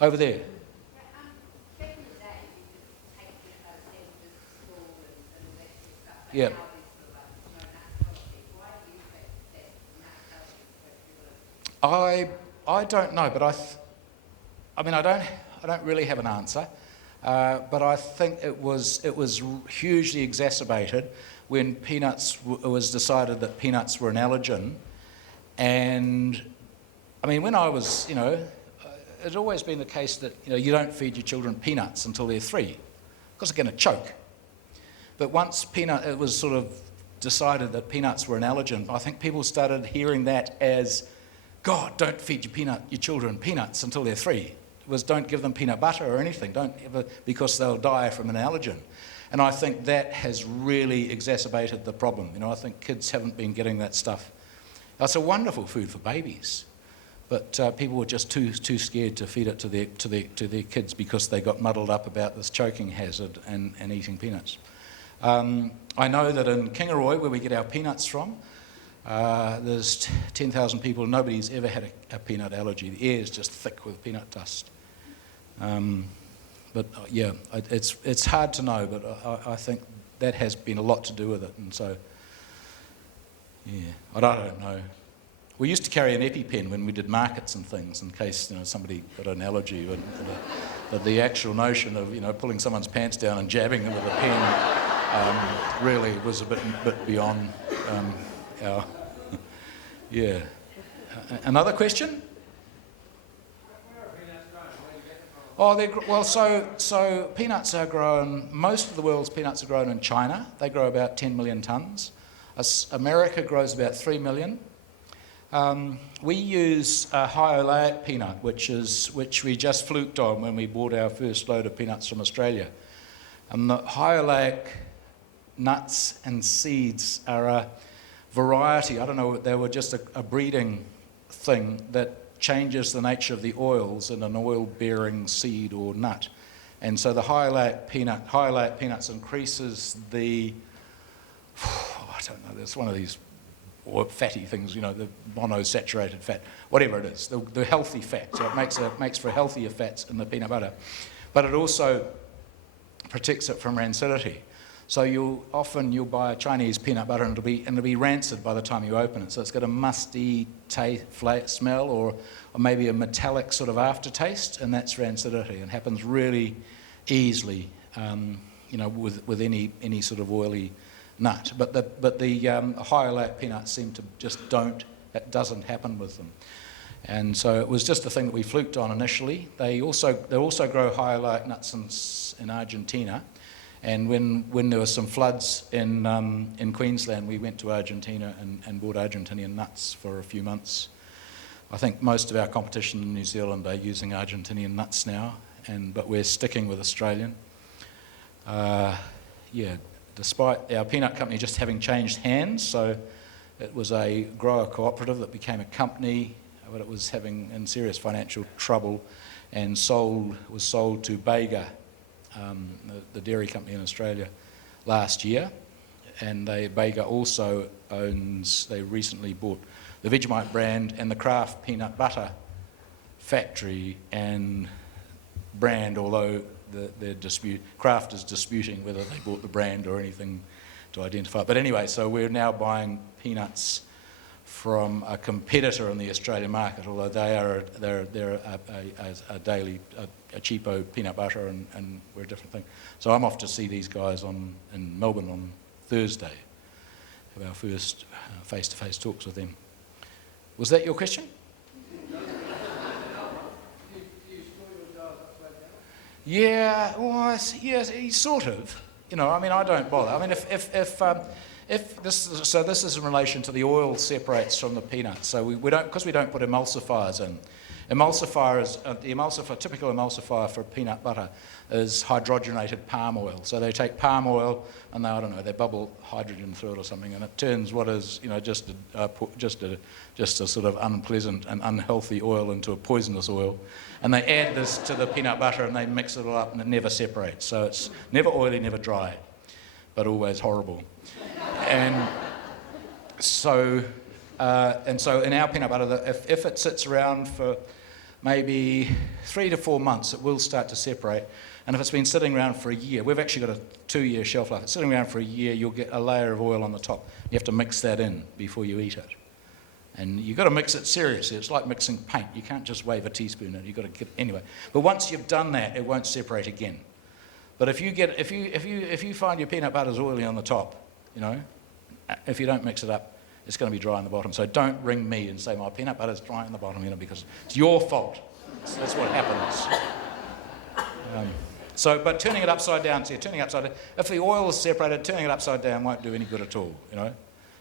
Over there. Yeah. I don't know, but I don't really have an answer. But I think it was hugely exacerbated when it was decided that peanuts were an allergen. And I mean, when I was, it's always been the case that you don't feed your children peanuts until they're 3, because they're going to choke. But once it was sort of decided that peanuts were an allergen, I think people started hearing that as, God, don't feed your children peanuts until they're 3. It was, don't give them peanut butter or anything, don't ever, because they'll die from an allergen. And I think that has really exacerbated the problem. I think kids haven't been getting that stuff. It's a wonderful food for babies, but people were just too scared to feed it to their kids because they got muddled up about this choking hazard and eating peanuts. I know that in Kingaroy, where we get our peanuts from, there's 10,000 people. Nobody's ever had a peanut allergy. The air is just thick with peanut dust. But it's hard to know, but I think that has been a lot to do with it. And so, yeah, I don't know. We used to carry an EpiPen when we did markets and things in case somebody got an allergy. But the actual notion of pulling someone's pants down and jabbing them with a pen really was a bit beyond our. Yeah. Another question? So peanuts are grown, most of the world's peanuts are grown in China. They grow about 10 million tonnes. America grows about 3 million. We use a high oleic peanut, which we just fluked on when we bought our first load of peanuts from Australia. And the high oleic nuts and seeds are a variety. I don't know, they were just a breeding thing that changes the nature of the oils in an oil-bearing seed or nut. And so the high oleic peanuts increases the, I don't know, there's one of these fatty things, the monosaturated fat, whatever it is, the healthy fat. So it makes for healthier fats in the peanut butter. But it also protects it from rancidity. So you'll buy a Chinese peanut butter and it'll be rancid by the time you open it. So it's got a musty smell or maybe a metallic sort of aftertaste, and that's rancidity, and happens really easily, with any sort of oily nut. But the higher lac peanuts seem to that doesn't happen with them. And so it was just a thing that we fluked on initially. They also grow higher lac nuts in Argentina. And when there were some floods in Queensland, we went to Argentina and bought Argentinian nuts for a few months. I think most of our competition in New Zealand are using Argentinian nuts now, but we're sticking with Australian. Despite our peanut company just having changed hands, so it was a grower cooperative that became a company, but it was having in serious financial trouble, and was sold to Bega, the dairy company in Australia, last year. And Bega also they recently bought the Vegemite brand and the Kraft peanut butter factory and brand, although Kraft is disputing whether they bought the brand or anything to identify. But anyway, so we're now buying peanuts from a competitor in the Australian market, although they're a cheapo peanut butter and we're a different thing. So I'm off to see these guys in Melbourne on Thursday, have our first face-to-face talks with them. Was that your question? Yeah, well, yes, sort of. I don't bother. I mean, if this is in relation to the oil separates from the peanuts, so we don't, because we don't put emulsifiers in. Typical emulsifier for peanut butter is hydrogenated palm oil. So they take palm oil and they bubble hydrogen through it or something, and it turns what is just a sort of unpleasant and unhealthy oil into a poisonous oil, and they add this to the peanut butter and they mix it all up and it never separates. So it's never oily, never dry, but always horrible. And so in our peanut butter, if it sits around for maybe 3 to 4 months, it will start to separate. And if it's been sitting around for a year, we've actually got a 2-year shelf life. If it's sitting around for a year, you'll get a layer of oil on the top. You have to mix that in before you eat it. And you've got to mix it seriously. It's like mixing paint. You can't just wave a teaspoon in it. You've got to get anyway. But once you've done that, it won't separate again. But if you find your peanut butter's oily on the top, if you don't mix it up, it's going to be dry on the bottom. So don't ring me and say my peanut butter's dry on the bottom, because it's your fault. That's what happens. But turning it upside down, if the oil is separated, turning it upside down won't do any good at all.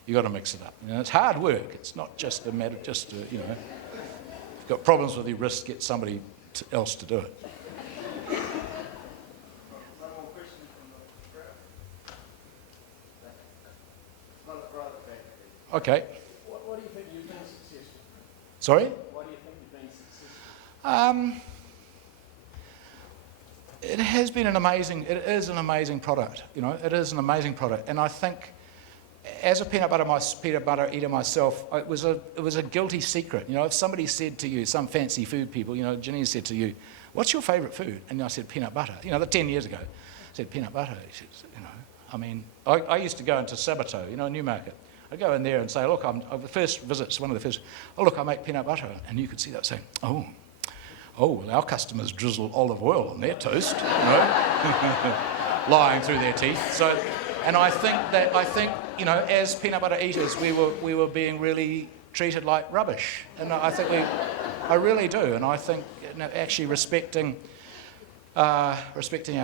You've got to mix it up. It's hard work. It's not just a matter, if you've got problems with your wrist, get somebody else to do it. Okay. What do you think you've been successful? Sorry? Why do you think you've been successful? It is an amazing product. It is an amazing product. And I think, as a peanut butter eater myself, it was a guilty secret. If somebody said to you, some fancy food people, Janene said to you, "What's your favourite food?" And I said, "Peanut butter." 10 years ago, I said, "Peanut butter." He says, I used to go into Sabato, Newmarket. I go in there and say, "Look, one of the first, I make peanut butter." And you could see that saying, oh, well, our customers drizzle olive oil on their toast, lying through their teeth. So, and I think, as peanut butter eaters, we were being really treated like rubbish. And I really do. And I think, actually respecting our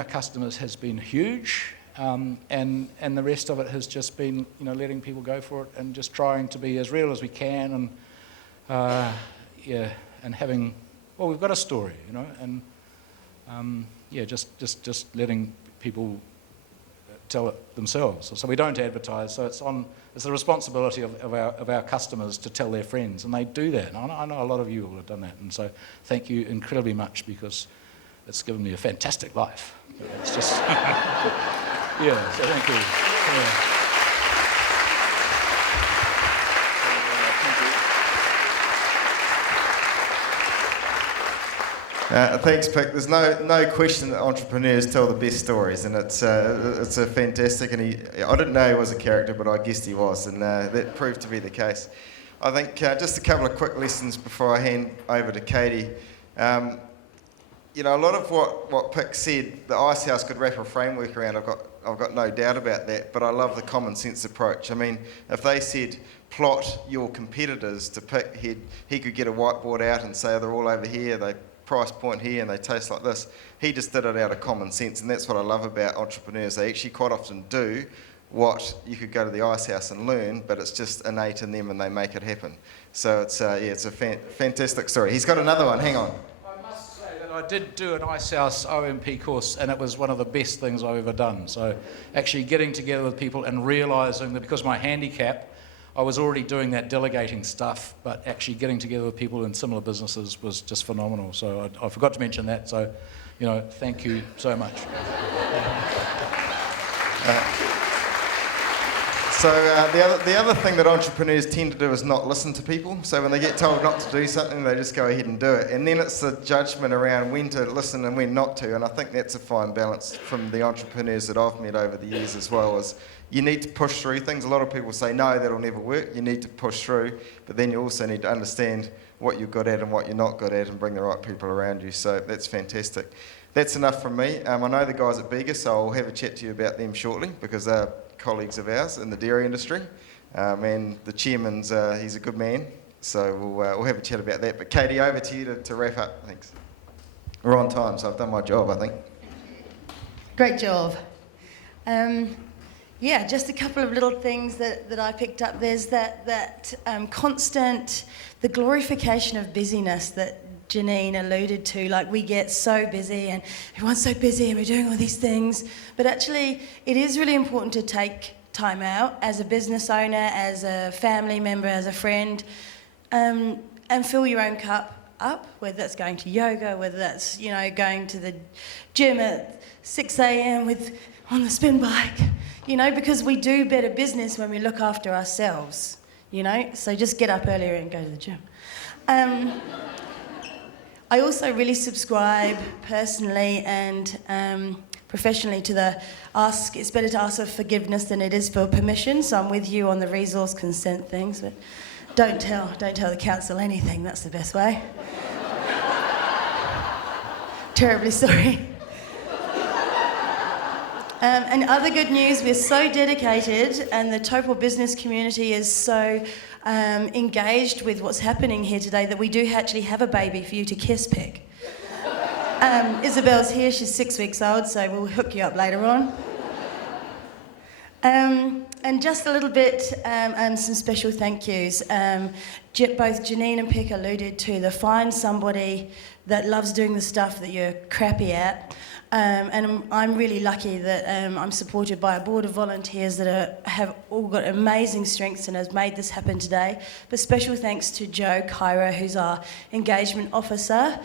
customers has been huge. And the rest of it has just been, letting people go for it and just trying to be as real as we can, and having, we've got a story, and just letting people tell it themselves. So we don't advertise. So it's the responsibility of our customers to tell their friends, and they do that. And I know a lot of you will have done that, and so thank you incredibly much, because it's given me a fantastic life. It's just. Yeah, so thank you. Yeah. Thanks, Pic. There's no question that entrepreneurs tell the best stories, and it's a fantastic. And I didn't know he was a character, but I guessed he was, and that proved to be the case. I think just a couple of quick lessons before I hand over to Katie. You know, a lot of what Pic said, the Ice House could wrap a framework around. I've got no doubt about that, but I love the common sense approach. I mean, if they said plot your competitors to Pic, he could get a whiteboard out and say they're all over here, they price point here, and they taste like this. He just did it out of common sense, and that's what I love about entrepreneurs. They actually quite often do what you could go to the Ice House and learn, but it's just innate in them, and they make it happen. So it's a fantastic story. He's got another one. Hang on. I must say that I did do an Ice House OMP course, and it was one of the best things I've ever done. So actually getting together with people and realising that because of my handicap, I was already doing that delegating stuff, but actually getting together with people in similar businesses was just phenomenal. So I forgot to mention that. So, you know, thank you so much. The other thing that entrepreneurs tend to do is not listen to people. So when they get told not to do something, they just go ahead and do it. And then it's the judgment around when to listen and when not to. And I think that's a fine balance from the entrepreneurs that I've met over the years as well. Is you need to push through things. A lot of people say, no, that'll never work. You need to push through. But then you also need to understand what you're good at and what you're not good at and bring the right people around you. So that's fantastic. That's enough from me. I know the guys at Bega, so I'll have a chat to you about them shortly because they're colleagues of ours in the dairy industry. And the chairman's, he's a good man. So we'll have a chat about that. But Katie, over to you to wrap up. Thanks. We're on time, so I've done my job, I think. Great job. Yeah, just a couple of little things that I picked up. There's that constant, the glorification of busyness that Janene alluded to. Like, we get so busy and everyone's so busy and we're doing all these things. But actually, it is really important to take time out as a business owner, as a family member, as a friend, and fill your own cup up, whether that's going to yoga, whether that's, you know, going to the gym at 6 a.m. on the spin bike. You know, because we do better business when we look after ourselves, you know, so just get up earlier and go to the gym. I also really subscribe personally and professionally to the it's better to ask for forgiveness than it is for permission, so I'm with you on the resource consent things, but don't tell the council anything, that's the best way. Terribly sorry. And other good news, we're so dedicated and the Taupo business community is so engaged with what's happening here today that we do actually have a baby for you to kiss, Pic. Isabel's here, she's 6 weeks old, so we'll hook you up later on. And just a little bit, some special thank yous. Both Janene and Pic alluded to find somebody that loves doing the stuff that you're crappy at. And I'm really lucky that I'm supported by a board of volunteers that have all got amazing strengths and has made this happen today. But special thanks to Jo Kyra, who's our engagement officer,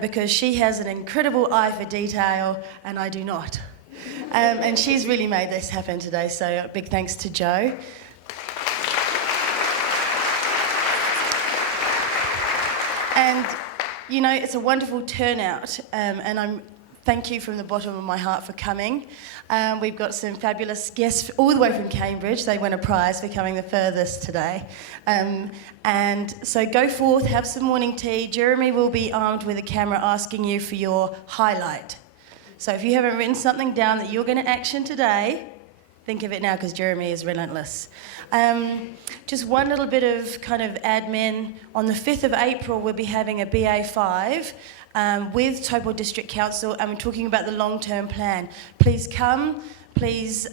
because she has an incredible eye for detail and I do not. And she's really made this happen today, so big thanks to Jo. And, you know, it's a wonderful turnout, and thank you from the bottom of my heart for coming. We've got some fabulous guests all the way from Cambridge. They won a prize for coming the furthest today. And so go forth, have some morning tea. Jeremy will be armed with a camera asking you for your highlight. So if you haven't written something down that you're going to action today, think of it now because Jeremy is relentless. Just one little bit of kind of admin. On the 5th of April, we'll be having a BA5 with Taupo District Council, and we're talking about the long-term plan. Please come, please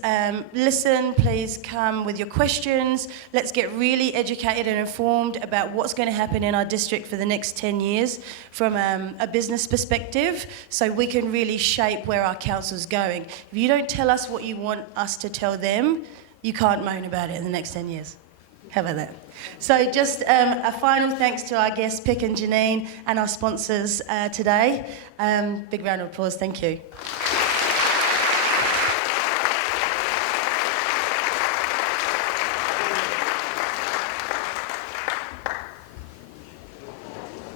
listen, please come with your questions. Let's get really educated and informed about what's going to happen in our district for the next 10 years from a business perspective, so we can really shape where our council's going. If you don't tell us what you want us to tell them, you can't moan about it in the next 10 years. How about that? So just a final thanks to our guests, Pic and Janene, and our sponsors today. Big round of applause, thank you.